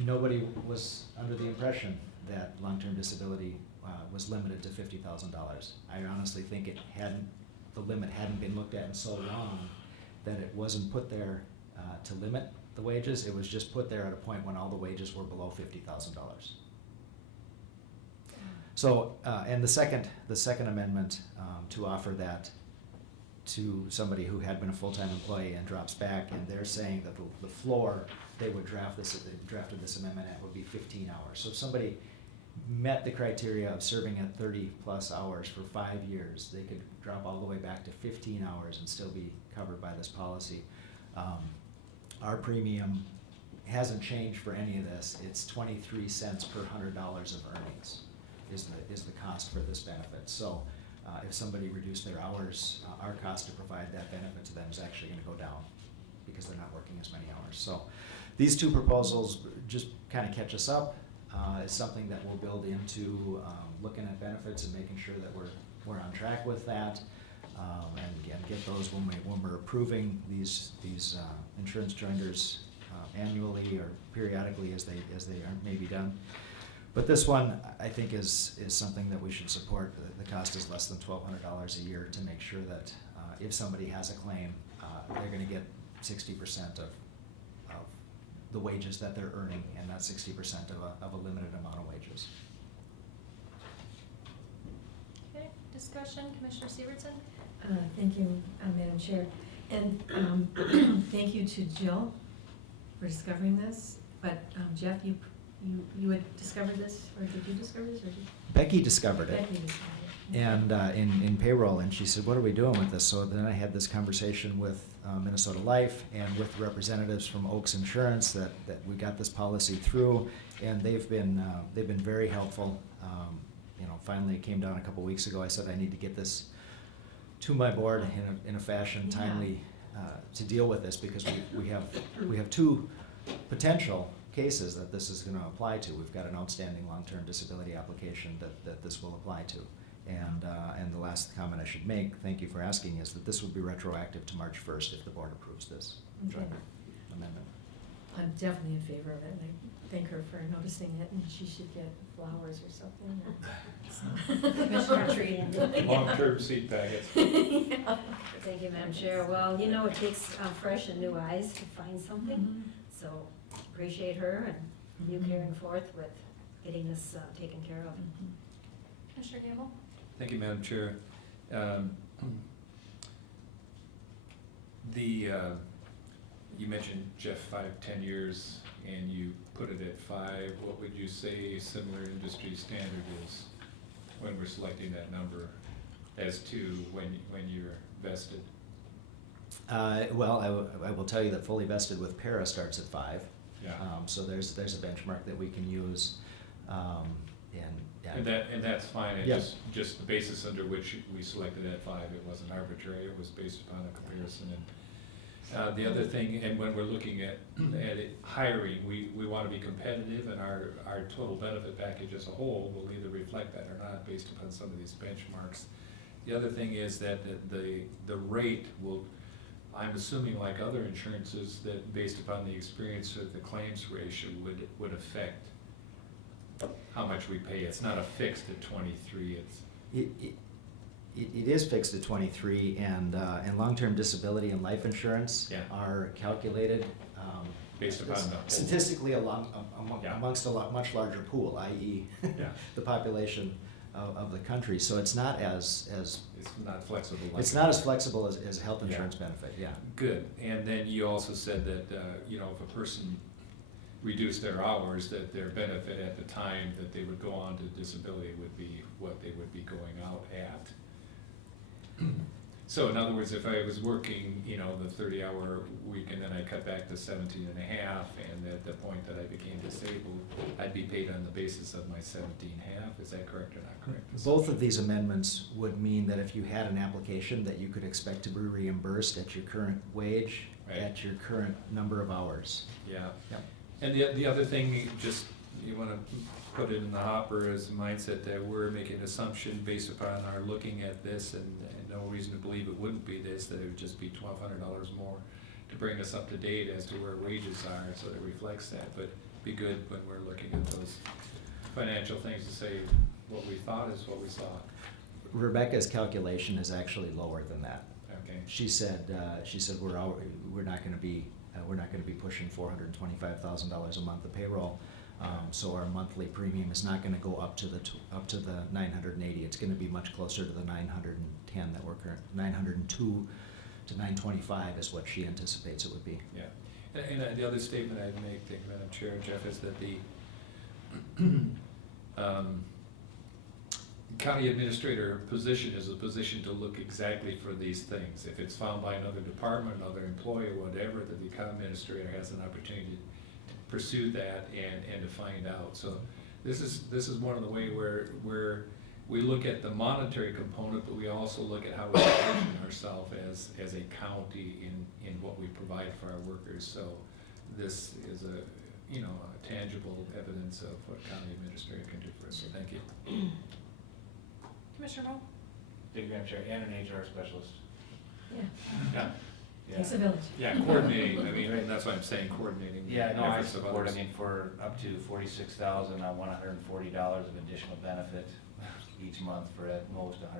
nobody was under the impression that long-term disability was limited to $50,000. I honestly think the limit hadn't been looked at in so long that it wasn't put there to limit the wages. It was just put there at a point when all the wages were below $50,000. So, and the second amendment, to offer that to somebody who had been a full-time employee and drops back, and they're saying that the floor they would draft this, they drafted this amendment at would be 15 hours. So if somebody met the criteria of serving at 30-plus hours for 5 years, they could drop all the way back to 15 hours and still be covered by this policy. Our premium hasn't changed for any of this. It's 23 cents per $100 of earnings is the cost for this benefit. So if somebody reduced their hours, our cost to provide that benefit to them is actually going to go down because they're not working as many hours. So these two proposals just kind of catch us up. It's something that we'll build into looking at benefits and making sure that we're on track with that, and get those when we're approving these insurance joinders annually or periodically as they may be done. But this one, I think, is something that we should support. The cost is less than $1,200 a year to make sure that if somebody has a claim, they're going to get 60% of the wages that they're earning, and not 60% of a limited amount of wages. Okay, discussion, Commissioner Severson? Thank you, Madam Chair. And thank you to Jill for discovering this. But Jeff, you had discovered this, or did you discover this, or did Becky discovered it. Becky discovered it? And in payroll, and she said, what are we doing with this? So then I had this conversation with Minnesota Life and with representatives from Oaks Insurance that we got this policy through, and they've been very helpful. Finally it came down a couple weeks ago. I said I need to get this to my board in a fashion timely to deal with this, because we have two potential cases that this is going to apply to. We've got an outstanding long-term disability application that this will apply to. And the last comment I should make, thank you for asking, is that this would be retroactive to March 1st if the board approves this joint amendment. I'm definitely in favor of it, and I thank her for noticing it, and she should get flowers or something. Commissioner Tree. Long-term seat packets. Yeah. Thank you, Madam Chair. Well, it takes fresh and new eyes to find something, so appreciate her and you carrying forth with getting this taken care of. Commissioner Gamble? Thank you, Madam Chair. You mentioned, Jeff, 5-10 years, and you put it at 5. What would you say similar industry standard is when we're selecting that number as to when you're vested? Well, I will tell you that fully vested with para starts at 5. Yeah. So there's a benchmark that we can use, And that's fine. It Yeah. just the basis under which we selected at 5. It wasn't arbitrary. It was based upon a comparison. And the other thing, and when we're looking at hiring, we want to be competitive, and our total benefit package as a whole will either reflect that or not based upon some of these benchmarks. The other thing is that the rate will, I'm assuming like other insurances, that based upon the experience of the claims ratio would affect how much we pay. It's not a fixed at 23, It is fixed at 23, and long-term disability and life insurance Yeah. are calculated based upon the whole. statistically Yeah. amongst a much larger pool, i.e. Yeah. the population of the country. So it's not as It's not flexible. Like it's not as flexible as a health insurance benefit. Yeah. Good. And then you also said that, if a person reduced their hours, that their benefit at the time that they would go on to disability would be what they would be going out at. So in other words, if I was working, the 30-hour week, and then I cut back to 17 and a half, and at the point that I became disabled, I'd be paid on the basis of my 17 and a half. Is that correct or not correct? Both of these amendments would mean that if you had an application, that you could expect to be reimbursed at your current wage, Right. at your current number of hours. Yeah. Yep. And the other thing, you want to put it in the hopper as a mindset that we're making an assumption based upon our looking at this, and no reason to believe it wouldn't be this, that it would just be $1,200 more to bring us up to date as to where wages are, so that reflects that. But be good when we're looking at those financial things to say what we thought is what we saw. Rebecca's calculation is actually lower than that. Okay. She said we're not going to be pushing $425,000 a month of payroll. So our monthly premium is not gonna go up to the, up to the 980. It's gonna be much closer to the 910 that we're current, 902 to 925 is what she anticipates it would be. Yeah, and the other statement I'd make, thank you, Madam Chair, Jeff, is that the county administrator position is a position to look exactly for these things. If it's found by another department, another employee, or whatever, that the county administrator has an opportunity to pursue that and to find out. So this is one of the way where we look at the monetary component, but we also look at how we position ourselves as a county in what we provide for our workers. So this is a tangible evidence of what county administrator can do for us. So thank you. Commissioner Moe? Thank you, Madam Chair, and an HR specialist. Yeah, Yeah. takes a village. Yeah, coordinating, I mean, and that's why I'm saying coordinating. Yeah, no, I efforts of support, I others. mean, for up to $46,140 of additional benefit each month for at most $106. I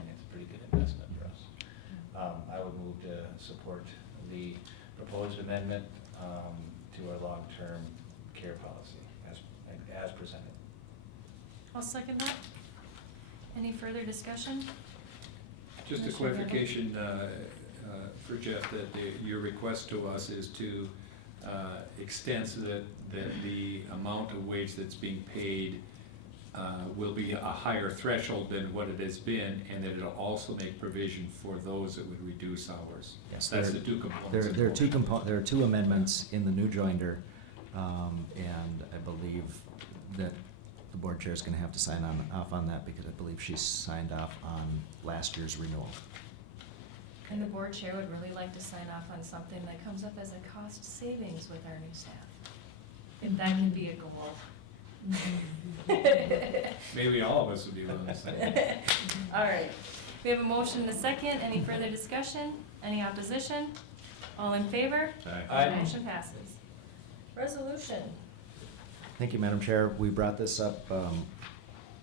mean, it's a pretty good investment for us. I would move to support the proposed amendment to our long-term care policy as presented. I'll second that. Any further discussion? Just a Commissioner Randall? clarification for Jeff, that your request to us is to extend so that the amount of wage that's being paid will be a higher threshold than what it has been, and that it'll also make provision for those that would reduce hours. Yes, That's there- the two components. of the There are two motion. there are two amendments in the new joinder, and I believe that the board chair is gonna have to sign off on that, because I believe she signed off on last year's renewal. And the board chair would really like to sign off on something that comes up as a cost savings with our new staff. If that can be a goal. Maybe all of us would be willing to say. All right, we have a motion and a second. Any further discussion? Any opposition? All in favor? Aye. Motion passes. Resolution. Thank you, Madam Chair. We brought this up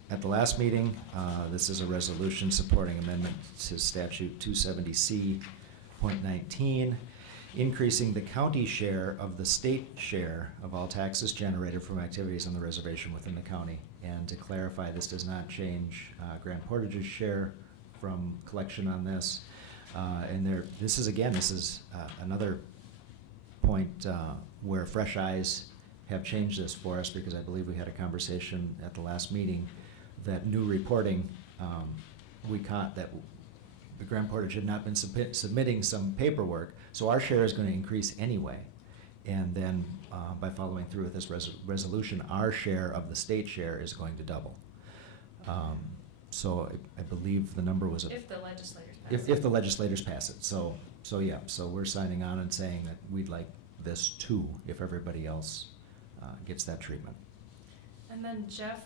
at the last meeting. This is a resolution supporting amendment to statute 270C.19, increasing the county share of the state share of all taxes generated from activities on the reservation within the county. And to clarify, this does not change Grand Portage's share from collection on this. And this is another point where Fresh Eyes have changed this for us, because I believe we had a conversation at the last meeting that new reporting, we caught that the Grand Portage had not been submitting some paperwork, so our share is going to increase anyway. And then by following through with this resolution, our share of the state share is going to double. So I believe the number was If the legislators pass if the legislators pass it. So yeah, so we're signing on and saying that we'd like this too, if everybody else gets that treatment. And then Jeff,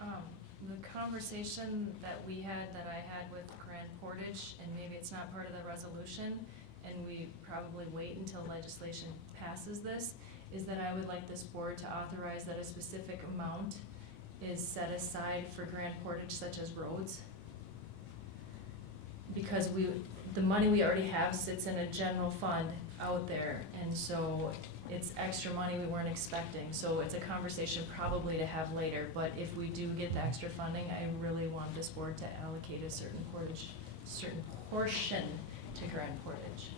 the conversation that I had with Grand Portage, and maybe it's not part of the resolution, and we probably wait until legislation passes this, is that I would like this board to authorize that a specific amount is set aside for Grand Portage, such as roads. Because the money we already have sits in a general fund out there, and so it's extra money we weren't expecting. So it's a conversation probably to have later, but if we do get the extra funding, I really want this board to allocate a certain portion to Grand Portage.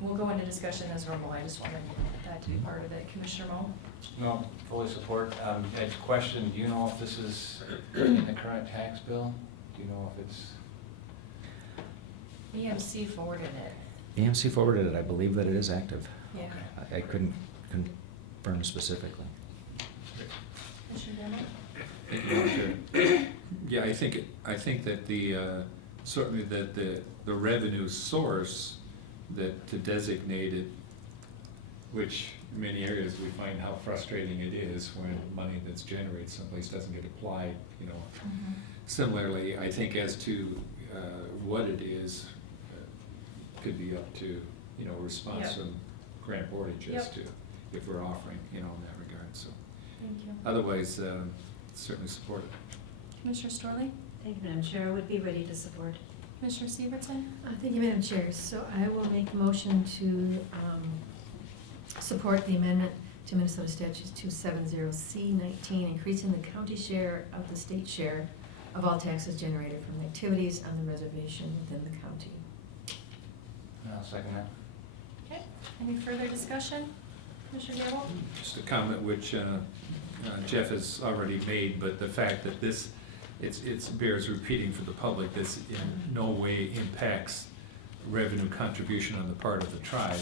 We'll go into discussion as normal. I just wanted that to be part of it. Commissioner Moe? No, fully support. Ed's question, do you know if this is in the current tax bill? Do you know if it's? EMC forwarded it. AMC forwarded it. I believe that it is active. Yeah. I couldn't confirm specifically. Commissioner Bennett? Yeah, I think that certainly that the revenue source to designate it, which in many areas we find how frustrating it is when money that's generated someplace doesn't get applied, Mhm. Similarly, I think as to what it is, could be up to, response Yep. from Grand Portage as Yep. to if we're offering, in that regard, so. Thank you. Otherwise, certainly support it. Commissioner Storley? Thank you, Madam Chair. I would be ready to support. Commissioner Severson? Thank you, Madam Chair. So I will make a motion to support the amendment to Minnesota Statutes 270C19, increasing the county share of the state share of all taxes generated from activities on the reservation within the county. I'll second that. Okay, any further discussion? Commissioner Gamble? Just a comment which Jeff has already made, but the fact that this, it bears repeating for the public, this in no way impacts revenue contribution on the part of the tribe.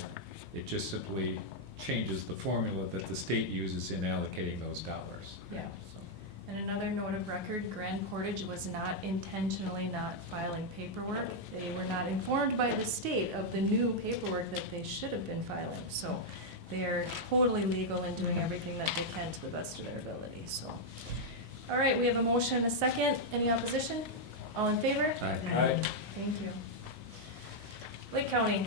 It just simply changes the formula that the state uses in allocating those dollars. Yeah. So, And another note of record, Grand Portage was not intentionally not filing paperwork. They were not informed by the state of the new paperwork that they should have been filing. So they are totally legal in doing everything that they can to the best of their ability, so. All right, we have a motion and a second. Any opposition? All in favor? Aye. Aye. Thank you. Lake County,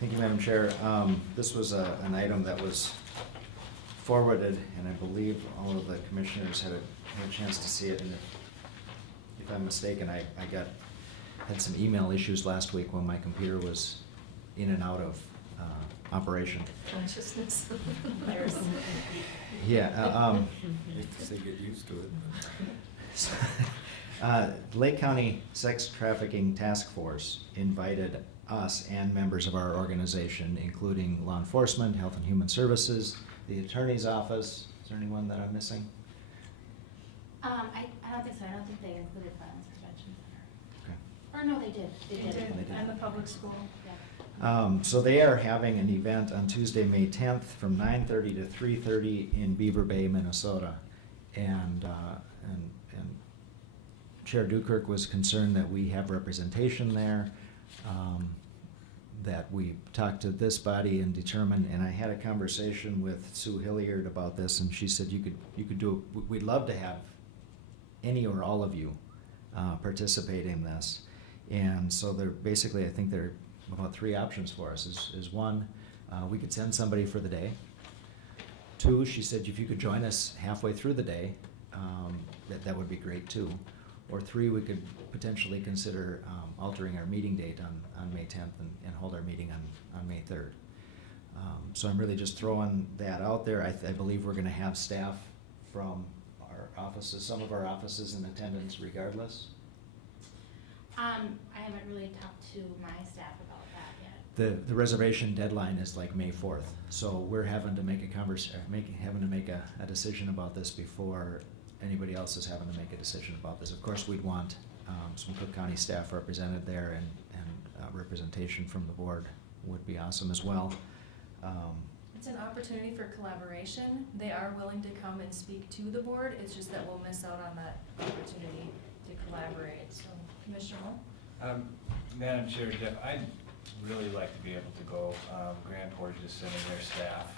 Thank you, Madam Chair. This was an item that was forwarded, and I believe all of the commissioners had a chance to see it. And if I'm mistaken, I had some email issues last week when my computer was in and out of operation. consciousness. Virus. Yeah, They get used to it. Lake County Sex Trafficking Task Force invited us and members of our organization, including law enforcement, health and human services, the attorney's office. Is there anyone that I'm missing? I don't think so, I don't think they included violence prevention center. Okay. Or no, they did, They did, and the public school. Yeah. So they are having an event on Tuesday, May 10th from 9:30 to 3:30 in Beaver Bay, Minnesota. And Chair Dukirk was concerned that we have representation there, that we talked to this body and determined, and I had a conversation with Sue Hilliard about this, and she said you could do it. We'd love to have any or all of you participate in this. And so they're basically, I think there are about three options for us. Is one, we could send somebody for the day. Two, she said if you could join us halfway through the day, that would be great too. Or three, we could potentially consider altering our meeting date on May 10th and hold our meeting on May 3rd. So I'm really just throwing that out there. I believe we're gonna have staff from our offices, some of our offices in attendance regardless. I haven't really talked to my staff about that yet. The reservation deadline is like May 4th, so we're having to make a decision about this before anybody else is having to make a decision about this. Of course, we'd want some Cook County staff represented there, and representation from the board would be awesome as well. It's an opportunity for collaboration. They are willing to come and speak to the board. It's just that we'll miss out on that opportunity to collaborate. So, Commissioner Moore? Madam Chair, Jeff, I'd really like to be able to go. Grand Portage is sending their staff,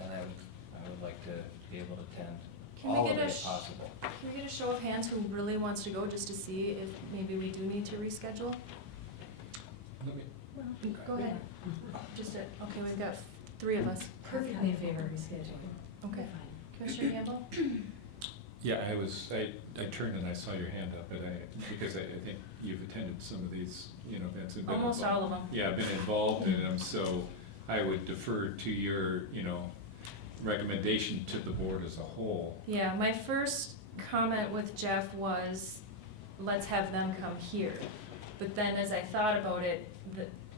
and I would like to be able to attend Can all we of get it a if possible. Can we get a show of hands who really wants to go, just to see if maybe we do need to reschedule? Go ahead. Okay, we've got three of us. Perfectly in favor of rescheduling. Okay. Commissioner Gamble? Yeah, I turned and I saw your hand up, because I think you've attended some of these, events. And been Almost involved. all of them. Yeah, I've been involved in them, so I would defer to your, recommendation to the board as a whole. Yeah, my first comment with Jeff was, let's have them come here. But then as I thought about it,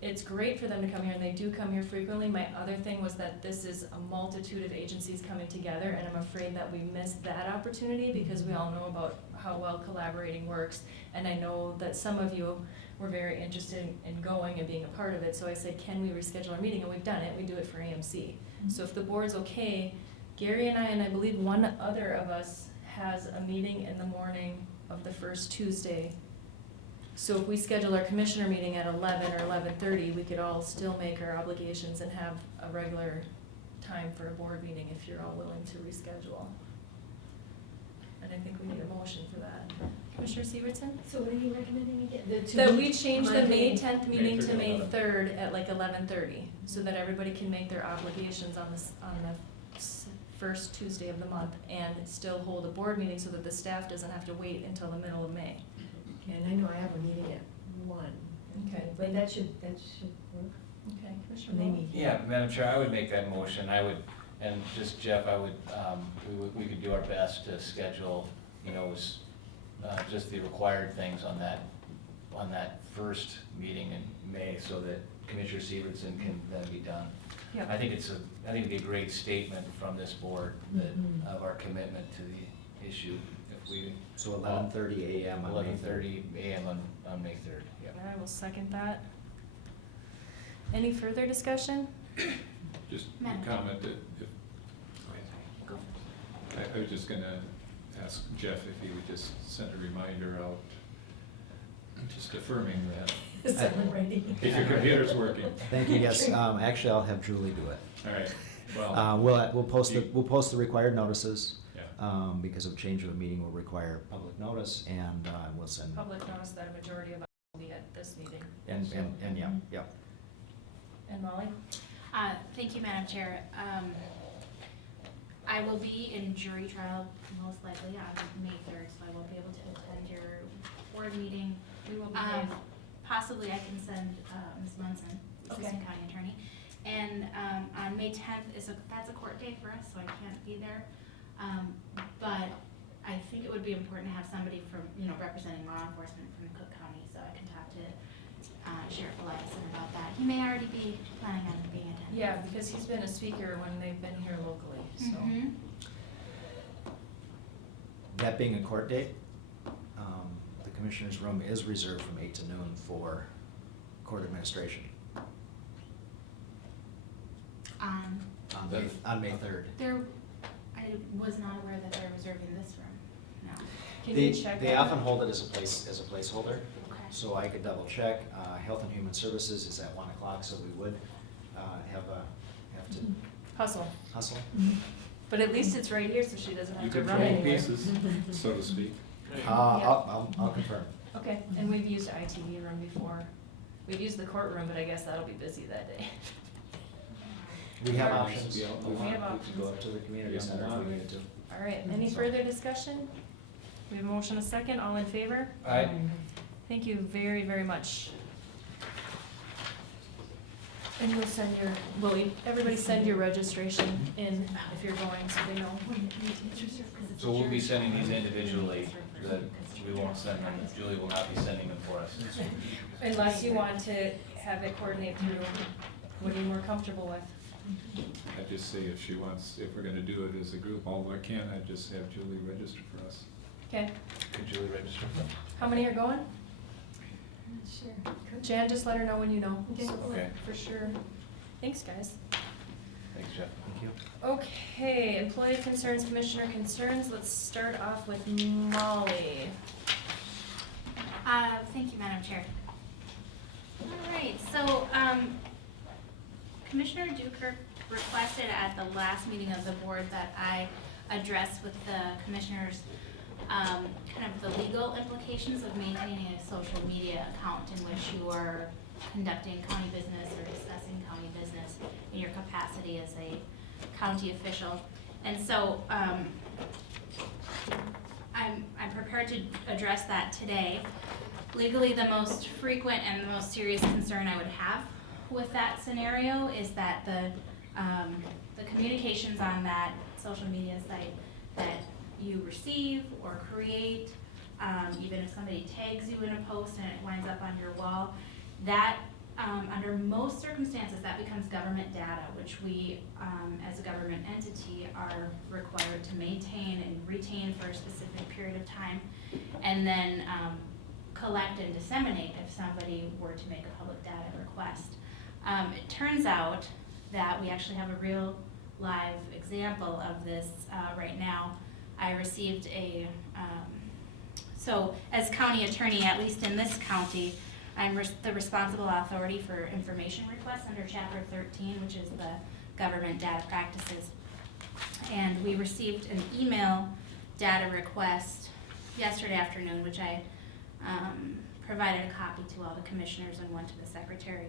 it's great for them to come here, and they do come here frequently. My other thing was that this is a multitude of agencies coming together, and I'm afraid that we missed that opportunity because we all know about how well collaborating works. And I know that some of you were very interested in going and being a part of it, so I said, can we reschedule our meeting? And we've done it, we do it for AMC. So if the board's okay, Gary and I believe one other of us has a meeting in the morning of the first Tuesday. So if we schedule our commissioner meeting at 11 or 11:30, we could all still make our obligations and have a regular time for a board meeting if you're all willing to reschedule. And I think we need a motion for that. Commissioner Severson? So what are you recommending again? That we change the May 10th May meeting 3rd to to May 11. 3rd at like 11:30, so that everybody can make their obligations on the first Tuesday of the month and still hold a board meeting so that the staff doesn't have to wait until the middle of May. And I know I have a meeting at 1. Okay. But that should work. Okay, Commissioner They Moore? meet. Yeah, Madam Chair, I would make that motion. I would, and just Jeff, I would, we could do our best to schedule, just the required things on that first meeting in May so that Commissioner Severson can then be done. Yep. I think it'd be a great statement from this board that, of our commitment to the issue if we. So 11:30 a.m. on May 3rd. 11:30 a.m. on May 3rd, yep. I will second that. Any further discussion? Just Madam. comment that if, Go. I was just gonna ask Jeff if he would just send a reminder out, just affirming that, Celebrating. if your computer's working. Thank you, yes, actually, I'll have Julie do it. All right, well, We'll post the required notices. yeah, Because of change of a meeting will require public notice, and we'll send. Public notice that a majority of us will be at this meeting. And, yeah. And Molly? Thank you, Madam Chair. I will be in jury trial most likely on May 3rd, so I won't be able to attend your board meeting. We will be there. Possibly I can send Ms. Munson, Assistant Okay. County Attorney. And on May 10th, that's a court day for us, so I can't be there. But I think it would be important to have somebody from, representing law enforcement from Cook County, so I can talk to Sheriff Eliason about that. He may already be planning on being attended. Yeah, because he's been a speaker when they've been here locally, so. Mhm. That being a court date, the commissioner's room is reserved from 8 to noon for court administration Um, on May 3rd. I was not aware that they're reserving this room, no. Can you check They on often that? hold it as a placeholder, Okay. so I could double check. Health and Human Services is at 1 o'clock, so we would have to Hustle. hustle. But at least it's right here, so she doesn't you have to can run trade anywhere. pieces, so to speak. I'll confirm. Okay, and we've used the ITV room before. We've used the courtroom, but I guess that'll be busy that day. We have Alright. options. We have We could go options. up to the community Yeah. center if we needed to. All right, any further discussion? We have a motion, a second, all in favor? Aye. Thank you very, very much. And you'll send everybody send your registration in if you're going, so they know. So we'll be sending these individually, that we won't send them, Julie will not be sending them for us. Unless you want to have it coordinate through what you're more comfortable with. I'd just say if we're gonna do it as a group, although I can't, I'd just have Julie register for us. Okay, Could Julie register? how many are going? Sure. Jan, just let her know when you know. Okay. For sure. Thanks, guys. Thanks, Jeff. Thank you. Okay, employee concerns, commissioner concerns. Let's start off with Molly. Thank you, Madam Chair. All right, so, Commissioner Dukert requested at the last meeting of the board that I address with the commissioners, kind of the legal implications of maintaining a social media account in which you are conducting county business or discussing county business in your capacity as a county official. And so, I'm prepared to address that today. Legally, the most frequent and the most serious concern I would have with that scenario is that the communications on that social media site that you receive or create, even if somebody tags you in a post and it winds up on your wall, that under most circumstances that becomes government data, which we as a government entity are required to maintain and retain for a specific period of time, and then collect and disseminate if somebody were to make a public data request. It turns out that we actually have a real live example of this right now. I received so as county attorney, at least in this county, I'm the responsible authority for information requests under Chapter 13, which is the government data practices. And we received an email data request yesterday afternoon, which I provided a copy to all the commissioners and one to the secretary.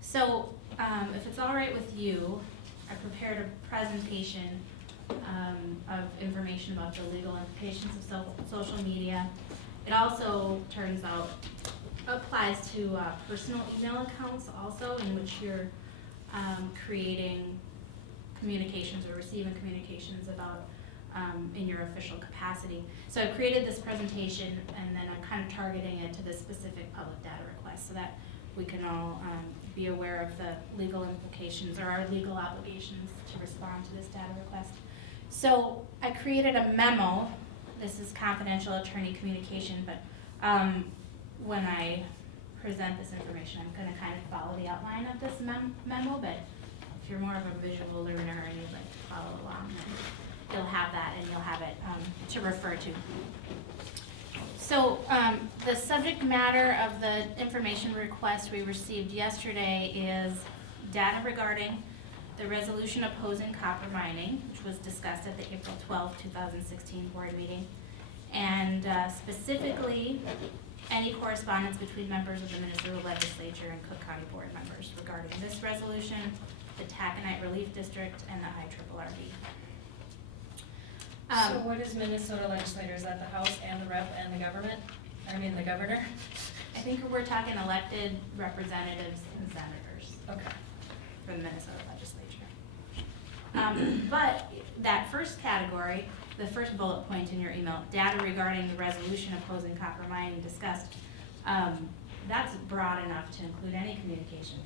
So if it's all right with you, I prepared a presentation of information about the legal implications of social media. It also turns out applies to personal email accounts also, in which you're creating communications or receiving communications about in your official capacity. So I created this presentation, and then I'm kind of targeting it to this specific public data request so that we can all be aware of the legal implications or our legal obligations to respond to this data request. So I created a memo. This is confidential attorney communication, but when I present this information, I'm going to kind of follow the outline of this memo, but if you're more of a visual learner and you'd like to follow along, then you'll have that and you'll have it to refer to. So the subject matter of the information request we received yesterday is data regarding the resolution opposing copper mining, which was discussed at the April 12, 2016 board meeting, and specifically any correspondence between members of the Minnesota Legislature and Cook County Board members regarding this resolution, the Taconite Relief District, and the IRRRB. So what is Minnesota legislator? Is that the House and the Rep and the government? I mean, the governor? I think we're talking elected representatives and senators Okay. for the Minnesota Legislature. But that first category, the first bullet point in your email, data regarding the resolution opposing copper mining discussed, that's broad enough to include any communication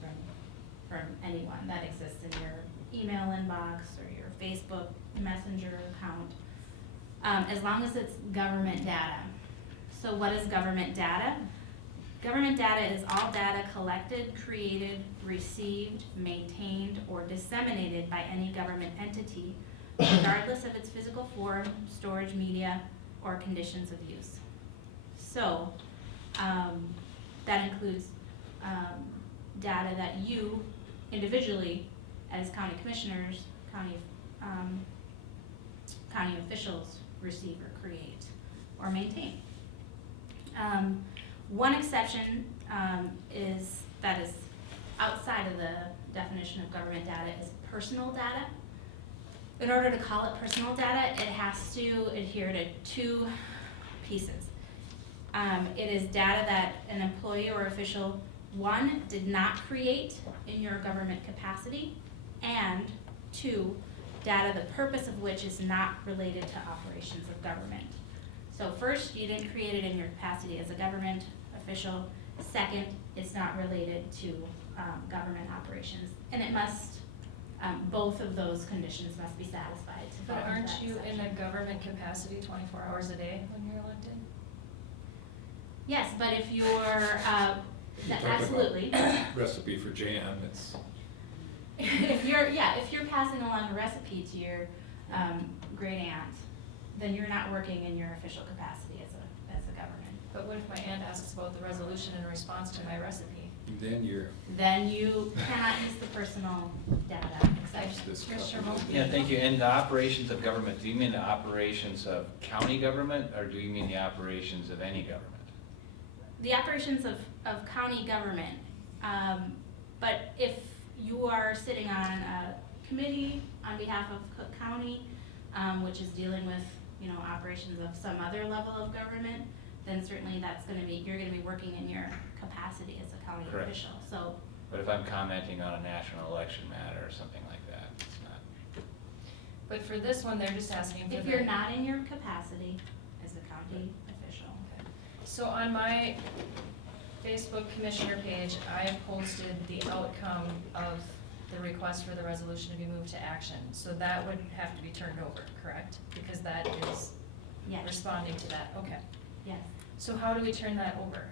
from anyone that exists in your email inbox or your Facebook Messenger account, as long as it's government data. So what is government data? Government data is all data collected, created, received, maintained, or disseminated by any government entity, regardless of its physical form, storage media, or conditions of use. So that includes data that you individually, as county commissioners, county officials, receive or create or maintain. One exception is outside of the definition of government data is personal data. In order to call it personal data, it has to adhere to two pieces. It is data that an employee or official, one, did not create in your government capacity, and two, data the purpose of which is not related to operations of government. So first, you didn't create it in your capacity as a government official. Second, it's not related to government operations. And it must, both of those conditions must be satisfied to But fall into aren't that you in a section. government capacity 24 hours a day when you're elected? Yes, but if you're, You're talking about absolutely. Recipe for jam, it's, If you're passing along a recipe to your great aunt, then you're not working in your official capacity as a government. But what if my aunt asks about the resolution in response to my recipe? then you're, Then you cannot use the personal data exception. this Commissioner couple- Moe? Yeah, thank you. And the operations of government, do you mean the operations of county government, or do you mean the operations of any government? The operations of county government, but if you are sitting on a committee on behalf of Cook County, which is dealing with, operations of some other level of government, then certainly you're gonna be working in your capacity as a county Correct. official, so. But if I'm commenting on a national election matter or something like that, it's not. But for this one, they're just asking for If the. you're not in your capacity as a county official. So on my Facebook commissioner page, I have posted the outcome of the request for the resolution to be moved to action. So that would have to be turned over, correct? Because that is Yes, responding to that, okay. yes. So how do we turn that over?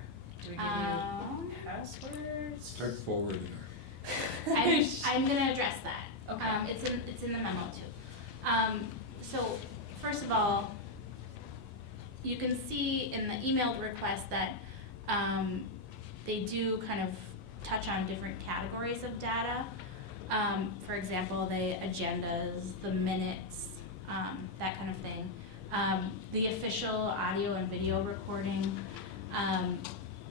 Do we give you passwords? start forward. I'm gonna address that. Okay. It's in the memo too. So, first of all, you can see in the emailed request that, they do kind of touch on different categories of data. For example, the agendas, the minutes, that kind of thing. The official audio and video recording,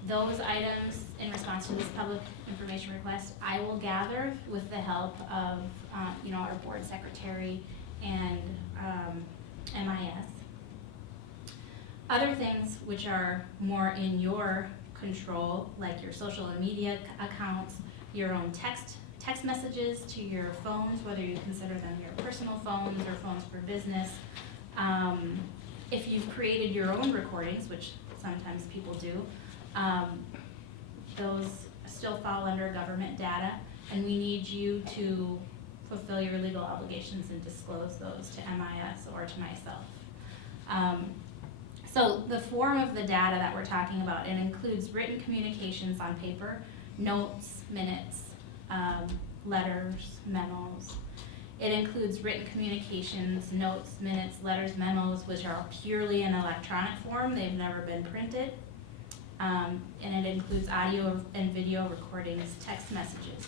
those items in response to this public information request, I will gather with the help of, our board secretary and MIS. Other things which are more in your control, like your social media accounts, your own text messages to your phones, whether you consider them your personal phones or phones for business. If you've created your own recordings, which sometimes people do, those still fall under government data, and we need you to fulfill your legal obligations and disclose those to MIS or to myself. So the form of the data that we're talking about, it includes written communications on paper, notes, minutes, letters, memos. It includes written communications, notes, minutes, letters, memos, which are purely in electronic form. They've never been printed. And it includes audio and video recordings, text messages,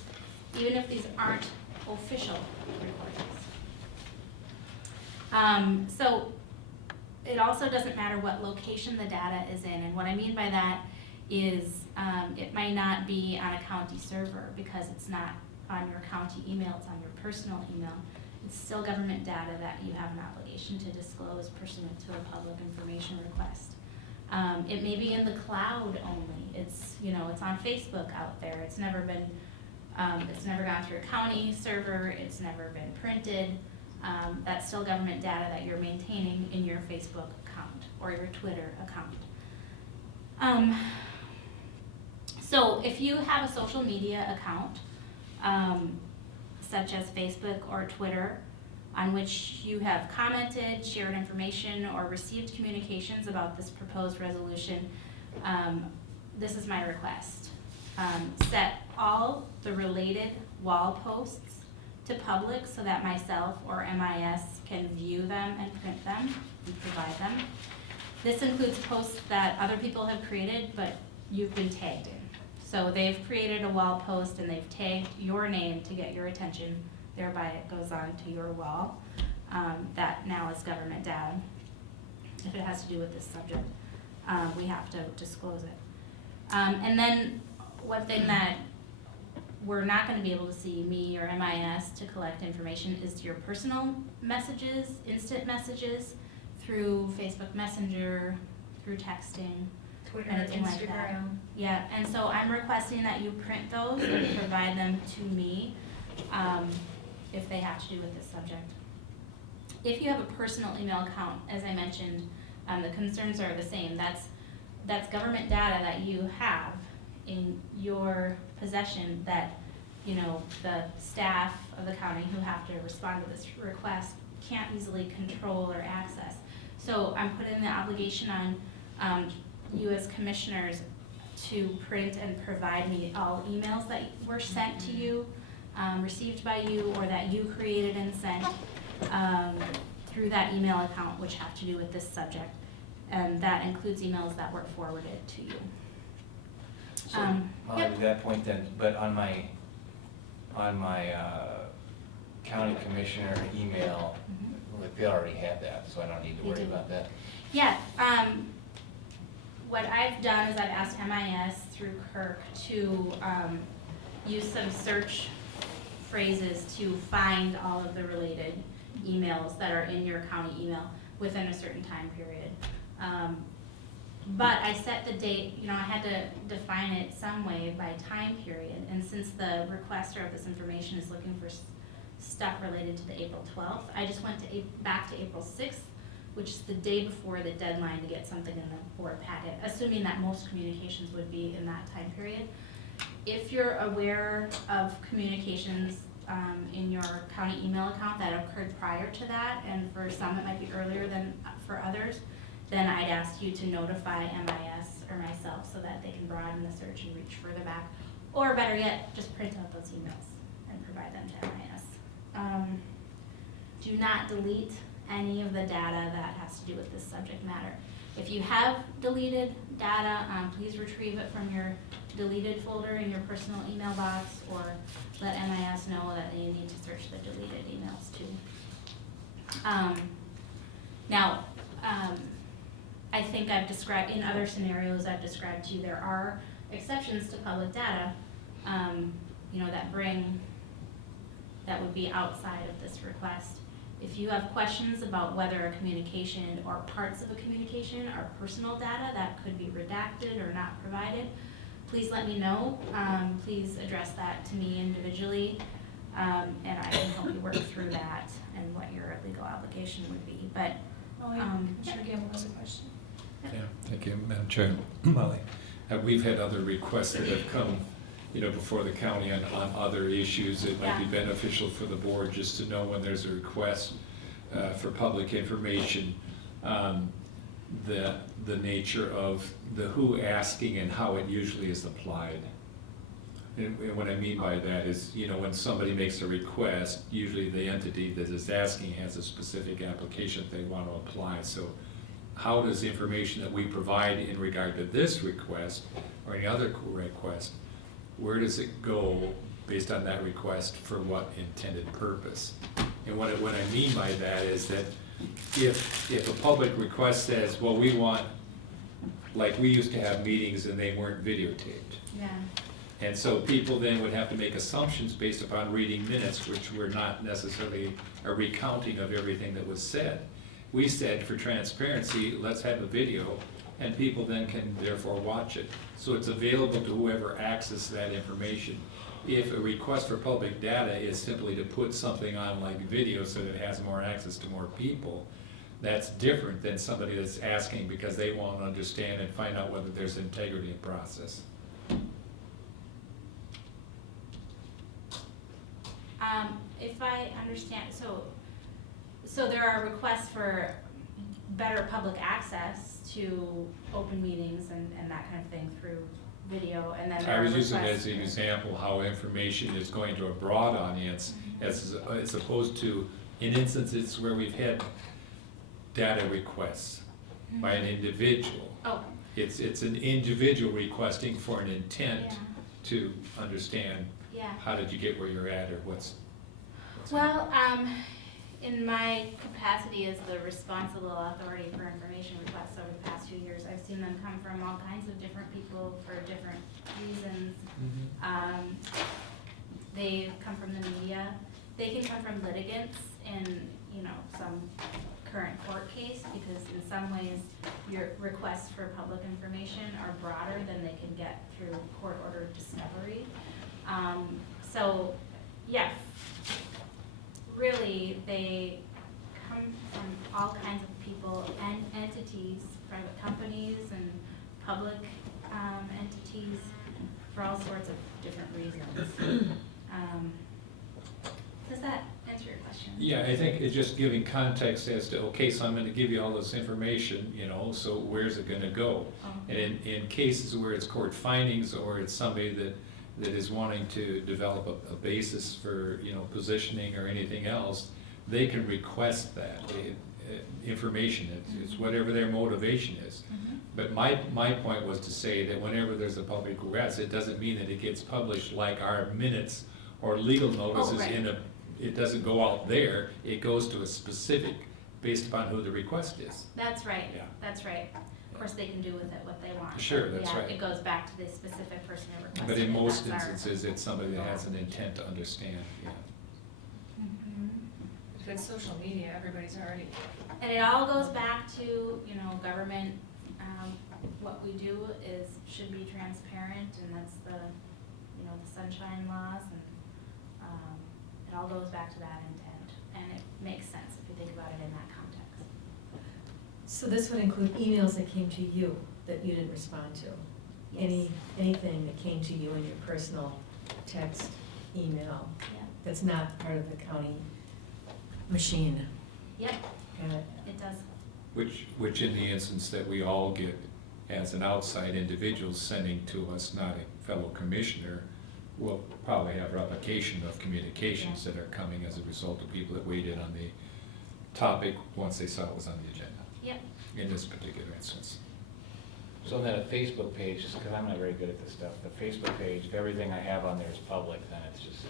even if these aren't official recordings. So it also doesn't matter what location the data is in. And what I mean by that is it might not be on a county server because it's not on your county email, it's on your personal email. It's still government data that you have an obligation to disclose pursuant to a public information request. It may be in the cloud only. It's, it's on Facebook out there. It's never gone through a county server. It's never been printed. That's still government data that you're maintaining in your Facebook account or your Twitter account. So if you have a social media account, such as Facebook or Twitter, on which you have commented, shared information, or received communications about this proposed resolution, this is my request. Set all the related wall posts to public so that myself or MIS can view them and print them and provide them. This includes posts that other people have created, but you've been tagged in. So they've created a wall post and they've tagged your name to get your attention, thereby it goes on to your wall. That now is government data. If it has to do with this subject, we have to disclose it. And then one thing that we're not going to be able to see, me or MIS, to collect information is your personal messages, instant messages, through Facebook Messenger, through texting, Twitter, anything like that. Instagram. Yeah, and so I'm requesting that you print those and provide them to me if they have to do with this subject. If you have a personal email account, as I mentioned, the concerns are the same. That's government data that you have in your possession that, the staff of the county who have to respond to this request can't easily control or access. So I'm putting the obligation on you as commissioners to print and provide me all emails that were sent to you, received by you, or that you created and sent through that email account, which have to do with this subject. And that includes emails that were forwarded to you. So, Molly, to that point then, but on my county commissioner email, like, they already have that, so I don't need to They worry do. about that. Yeah, what I've done is I've asked MIS through Kirk to use some search phrases to find all of the related emails that are in your county email within a certain time period. But I set the date, I had to define it some way by time period, and since the requester of this information is looking for stuff related to the April 12th, I just went back to April 6th, which is the day before the deadline to get something in the board packet, assuming that most communications would be in that time period. If you're aware of communications in your county email account that occurred prior to that, and for some it might be earlier than for others, then I'd ask you to notify MIS or myself so that they can broaden the search and reach further back. Or better yet, just print out those emails and provide them to MIS. Do not delete any of the data that has to do with this subject matter. If you have deleted data, please retrieve it from your deleted folder in your personal email box, or let MIS know that you need to search the deleted emails too. Now, I think I've described, in other scenarios I've described to you, there are exceptions to public data, that would be outside of this request. If you have questions about whether a communication or parts of a communication are personal data that could be redacted or not provided, please let me know. Please address that to me individually, and I can help you work through that and what your legal obligation would be. But Commissioner Gamble has a question. Yeah, thank you, Madam Chair. Molly, we've had other requests that have come, before the county on other issues. It might be beneficial for the board just to know when there's a request for public information, the nature of the who asking and how it usually is applied. And what I mean by that is, when somebody makes a request, usually the entity that is asking has a specific application that they want to apply. So how does the information that we provide in regard to this request or any other request, where does it go based on that request for what intended purpose? And what I mean by that is that if a public request says, well, we want, like we used to have meetings and they weren't videotaped. yeah, And so people then would have to make assumptions based upon reading minutes, which were not necessarily a recounting of everything that was said. We said, for transparency, let's have a video, and people then can therefore watch it. So it's available to whoever accesses that information. If a request for public data is simply to put something on like video so that it has more access to more people, that's different than somebody that's asking because they want to understand and find out whether there's integrity in process. if I understand, so there are requests for better public access to open meetings and that kind of thing through video, and then there I are was using it requests as an for- example how information is going to a broad audience as opposed to in instances where we've had data requests by an individual. Oh, It's an individual requesting for an intent yeah, to understand yeah. how did you get where you're at or what's. Well, in my capacity as the responsible authority for information requests over the past few years, I've seen them come from all kinds of different people for different reasons. They come from the media. They can come from litigants in, some current court case, because in some ways, your requests for public information are broader than they can get through court-ordered discovery. So, yes, really, they come from all kinds of people and entities, private companies and public entities, for all sorts of different reasons. Does that answer your question? Yeah, I think it's just giving context as to, okay, so I'm gonna give you all this information, so where's it gonna go? Oh. And in cases where it's court findings or it's somebody that is wanting to develop a basis for, positioning or anything else, they can request that information. It's whatever their motivation is. But my point was to say that whenever there's a public request, it doesn't mean that it gets published like our minutes or legal notices right. it doesn't go out there, it goes to a specific, based upon who the request is. That's right, Yeah. that's right. Of course, they can do with it what they want. Sure, but that's yeah, right. It goes back to the specific person who requested it. But in most That's our- instances, it's somebody that has an intent to understand, yeah. Mhm. If it's social media, everybody's already. And it all goes back to, government, what we do should be transparent, and that's the sunshine laws, and, it all goes back to that intent, and it makes sense if you think about it in that context. So this would include emails that came to you that you didn't respond to? Yes. Anything that came to you in your personal text, email, Yeah, that's not part of the county machine? yep, Got it? it does. Which in the instance that we all get as an outside individual sending to us, not a fellow commissioner, will probably have replication of communications that are coming as a result of people that weighed in on the topic once they saw it was on the agenda, Yep, in this particular instance. So then a Facebook page, just because I'm not very good at this stuff, the Facebook page, if everything I have on there is public, then it's just,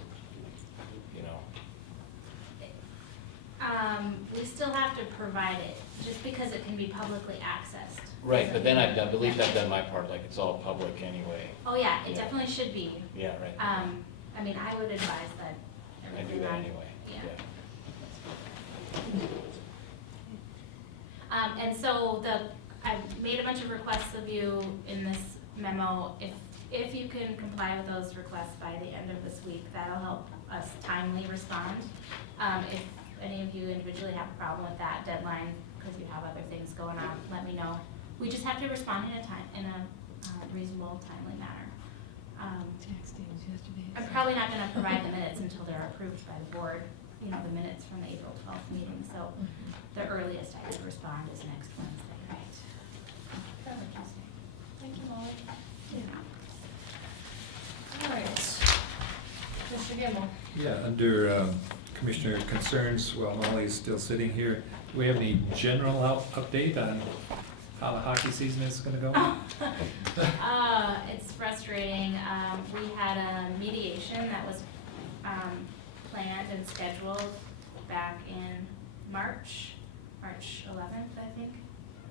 we still have to provide it, just because it can be publicly accessed. Right, but then doesn't I mean- believe I've done my part, like it's all public anyway. Oh, yeah, it Yeah. definitely should be. Yeah, right. I would advise that I do everything that on, anyway, yeah. yeah. And so I've made a bunch of requests of you in this memo. If you can comply with those requests by the end of this week, that'll help us timely respond. If any of you individually have a problem with that deadline, because you have other things going on, let me know. We just have to respond in a reasonable, timely manner. I'm probably not gonna provide the minutes until they're approved by the board, you know, the minutes from the April 12th meeting, so the earliest I could respond is next Wednesday. Right. Thank you, Molly. All right. Mr. Gamble. Yeah, under Commissioner concerns, while Molly's still sitting here, do we have any general update on how the hockey season is gonna go? It's frustrating. We had a mediation that was planned and scheduled back in March 11th, I think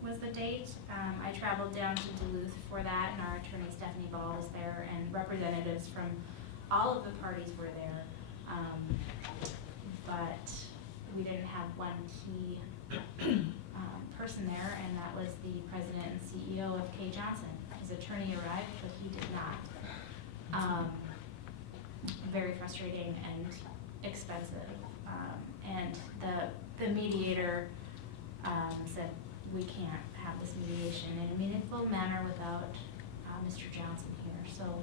was the date. I traveled down to Duluth for that, and our attorney Stephanie Ball was there, and representatives from all of the parties were there. But we didn't have one key person there, and that was the president and CEO of Kay Johnson. His attorney arrived, but he did not. Very frustrating and expensive. And the mediator said, we can't have this mediation in a meaningful manner without Mr. Johnson here. So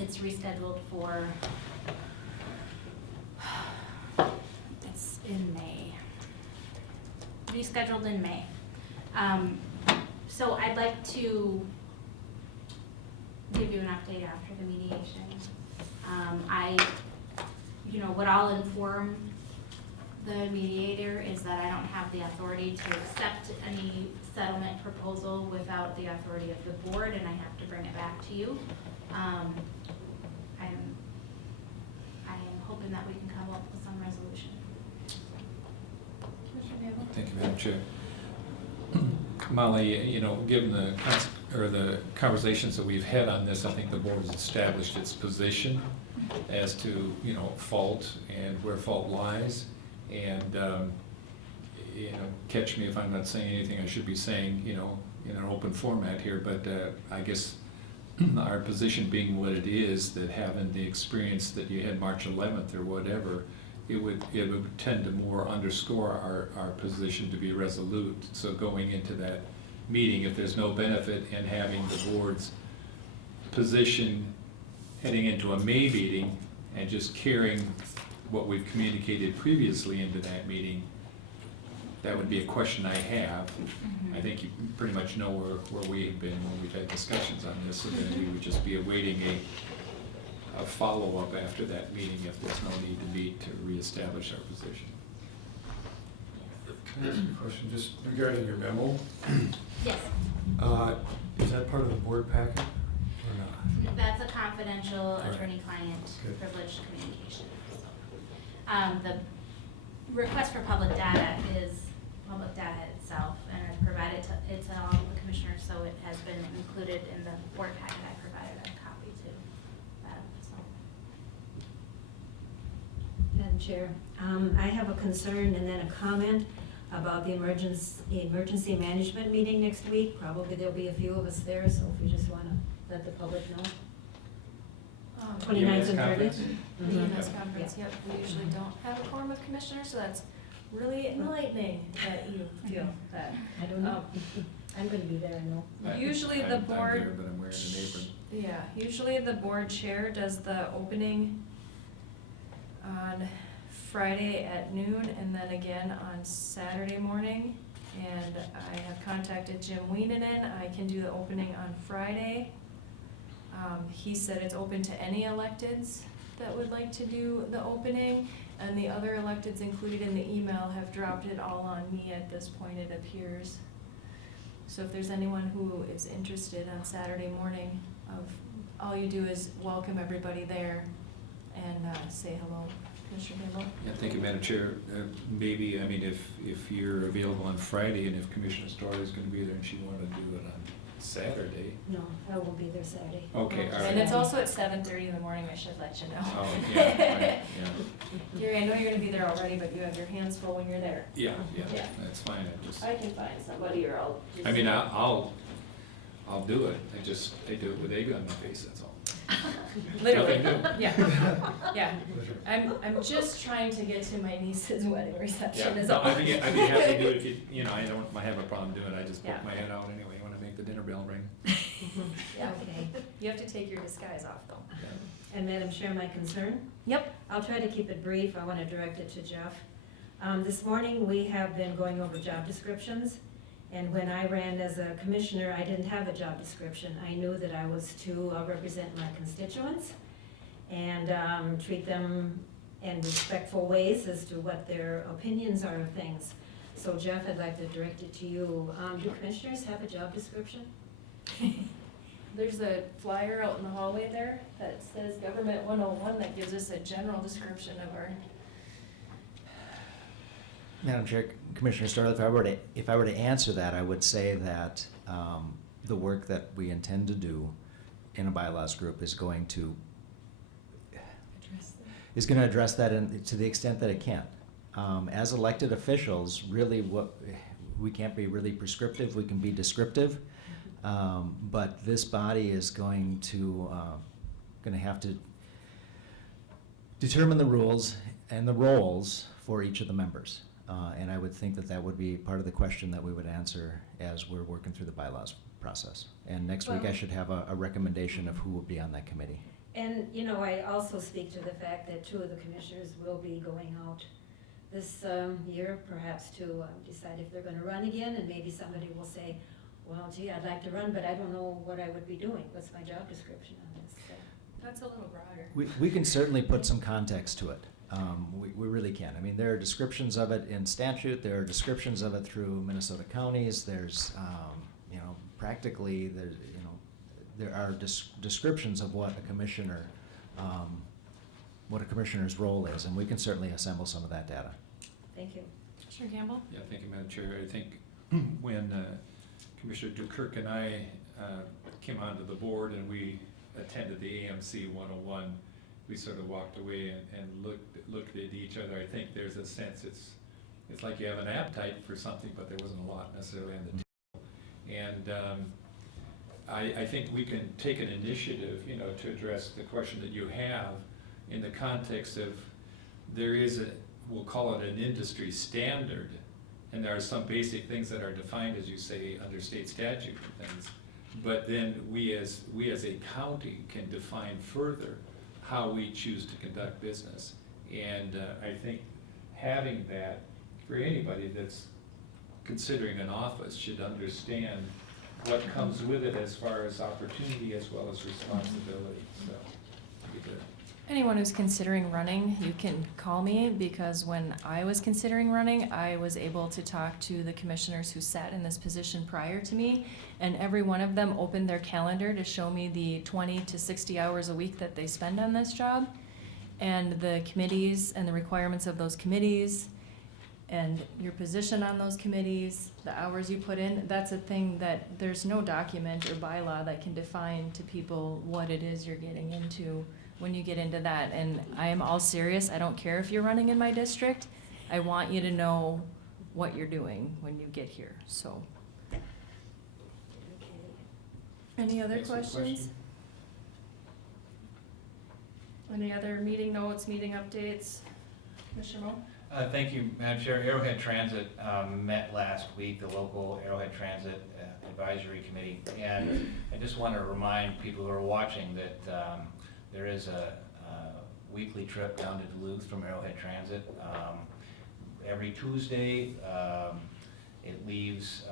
it's rescheduled for, it's in May. Rescheduled in May. So I'd like to give you an update after the mediation. What I'll inform the mediator is that I don't have the authority to accept any settlement proposal without the authority of the board, and I have to bring it back to you. I am hoping that we can come up with some resolution. Thank you, Madam Chair. Molly, given the conversations that we've had on this, I think the board has established its position as to, fault and where fault lies. And, catch me if I'm not saying anything I should be saying, in an open format here, but I guess our position being what it is, that having the experience that you had March 11th or whatever, it would tend to more underscore our position to be resolute. So going into that meeting, if there's no benefit in having the board's position heading into a May meeting and just carrying what we've communicated previously into that meeting, that would be a question I have. I think you pretty much know where we have been when we've had discussions on this, so then we would just be awaiting a follow-up after that meeting if there's no need to meet to reestablish our position. Can I ask you a question, just regarding your memo? Yes. Is that part of the board packet or not? That's a confidential All right. attorney-client Good. privileged communication. The request for public data is public data itself, and I've provided it to all the commissioners, so it has been included in the board packet I provided a copy to. Madam Chair, I have a concern and then a comment about the emergency management meeting next week. Probably there'll be a few of us there, so if you just want to let the public know. 29th and 30th. The EMS conference, yep, we usually don't have a quorum of commissioners, so that's really enlightening that you feel that. I don't know. I'm going to be there, I know. Usually the I'm board. here, but I'm wearing an apron. Yeah, usually the board chair does the opening on Friday at noon and then again on Saturday morning. And I have contacted Jim Weenanen. I can do the opening on Friday. He said it's open to any electeds that would like to do the opening. And the other electeds included in the email have dropped it all on me at this point, it appears. So if there's anyone who is interested on Saturday morning, all you do is welcome everybody there and say hello. Commissioner Gamble? Yeah, thank you, Madam Chair. Maybe, if you're available on Friday and if Commissioner Story is going to be there and she wanted to do it on Saturday. No, I won't be there Saturday. Okay, all right. And it's also at 7:30 in the morning, I should let you know. Oh, yeah, right, yeah. Jerry, I know you're gonna be there already, but you have your hands full when you're there. Yeah, yeah, Yeah. that's fine, I just, I can find somebody or I'll just. I mean, I'll do it, I do it with egg on my face, that's all. Literally, Nothing new. yeah, yeah. I'm just trying to get to my niece's wedding reception Yeah, is no, all. I'd be happy to do it if you know, I don't have a problem doing it, I just Yeah. poke my head out anyway, when I make the dinner bell ring. Yeah. Okay. You have to take your disguise off though. And Madam Chair, my concern? Yep. I'll try to keep it brief. I want to direct it to Jeff. This morning, we have been going over job descriptions. And when I ran as a commissioner, I didn't have a job description. I knew that I was to represent my constituents and treat them in respectful ways as to what their opinions are of things. So Jeff, I'd like to direct it to you. Do commissioners have a job description? There's a flyer out in the hallway there that says Government 101 that gives us a general description of our. Madam Chair, Commissioner Starla, if I were to answer that, I would say that the work that we intend to do in a bylaws group is going to address that to the extent that it can. As elected officials, really we can't be really prescriptive, we can be descriptive. But this body is going to have to determine the rules and the roles for each of the members. And I would think that would be part of the question that we would answer as we're working through the bylaws process. And next week I Well- should have a recommendation of who will be on that committee. And, you know, I also speak to the fact that two of the commissioners will be going out this year, perhaps to decide if they're gonna run again, and maybe somebody will say, well, gee, I'd like to run, but I don't know what I would be doing. What's my job description on this? So, That's a little broader. We can certainly put some context to it. We really can. I mean, there are descriptions of it in statute, there are descriptions of it through Minnesota counties, there's, practically, there are descriptions of what a commissioner, what a commissioner's role is, and we can certainly assemble some of that data. thank you. Commissioner Campbell? Yeah, thank you, Madam Chair. I think when Commissioner Dukirk and I came onto the board and we attended the AMC 101, we sort of walked away and looked at each other. I think there's a sense it's like you have an appetite for something, but there wasn't a lot necessarily on the table. And I think we can take an initiative, to address the question that you have in the context of there is we'll call it an industry standard, and there are some basic things that are defined, as you say, under state statute and things. But then we as a county can define further how we choose to conduct business. And I think having that for anybody that's considering an office should understand what comes with it as far as opportunity as well as responsibility, so. Be good. Anyone who's considering running, you can call me, because when I was considering running, I was able to talk to the commissioners who sat in this position prior to me, and every one of them opened their calendar to show me the 20 to 60 hours a week that they spend on this job, and the committees and the requirements of those committees, and your position on those committees, the hours you put in. That's a thing that there's no document or bylaw that can define to people what it is you're getting into when you get into that. And I am all serious. I don't care if you're running in my district. I want you to know what you're doing when you get here, so. Any other Thanks for the questions? question. Any other meeting notes, meeting updates? Commissioner Moe? Thank you, Madam Chair. Arrowhead Transit met last week, the local Arrowhead Transit Advisory Committee. And I just want to remind people who are watching that there is a weekly trip down to Duluth from Arrowhead Transit. Every Tuesday, it leaves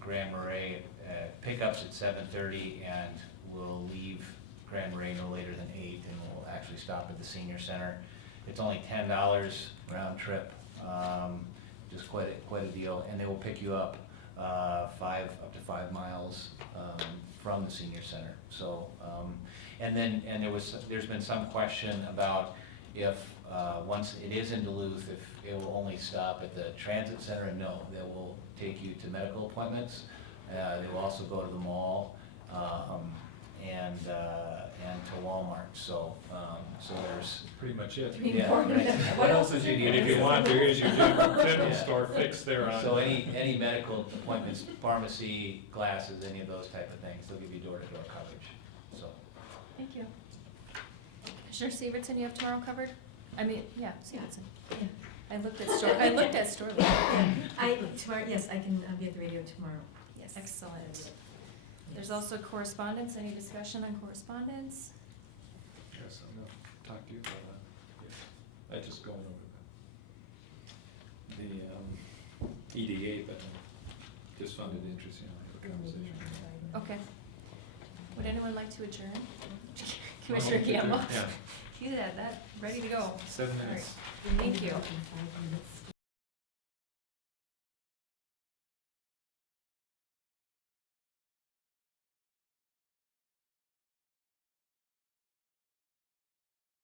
Grand Marais, pickups at 7:30, and will leave Grand Marais no later than 8, and we'll actually stop at the senior center. It's only $10 round trip, just quite a deal, and they will pick you up up to 5 miles from the senior center. So, and there's been some question about if once it is in Duluth, if it will only stop at the transit center, and no, they will take you to medical appointments. They will also go to the mall, and to Walmart, so, so there's, Pretty much it. yeah. What else would you need? And if you want, there is your dental store fix there on. So any medical appointments, pharmacy, glasses, any of those type of things, they'll give you door-to-door coverage, so. Thank you. Commissioner Severson, you have tomorrow covered? I mean, yeah, Severson. Yeah. I looked at store. Tomorrow, yes, I can be at the radio tomorrow, yes. Excellent. There's also correspondence. Any discussion on correspondence? Yes, I'm gonna talk to you about that. I just going over the EDA, but just found it interesting, I'll have a conversation. Okay. Would anyone like to adjourn? Commissioner Campbell? Yeah. You had that ready to go. 7 All right. minutes. Thank you. In 5 minutes.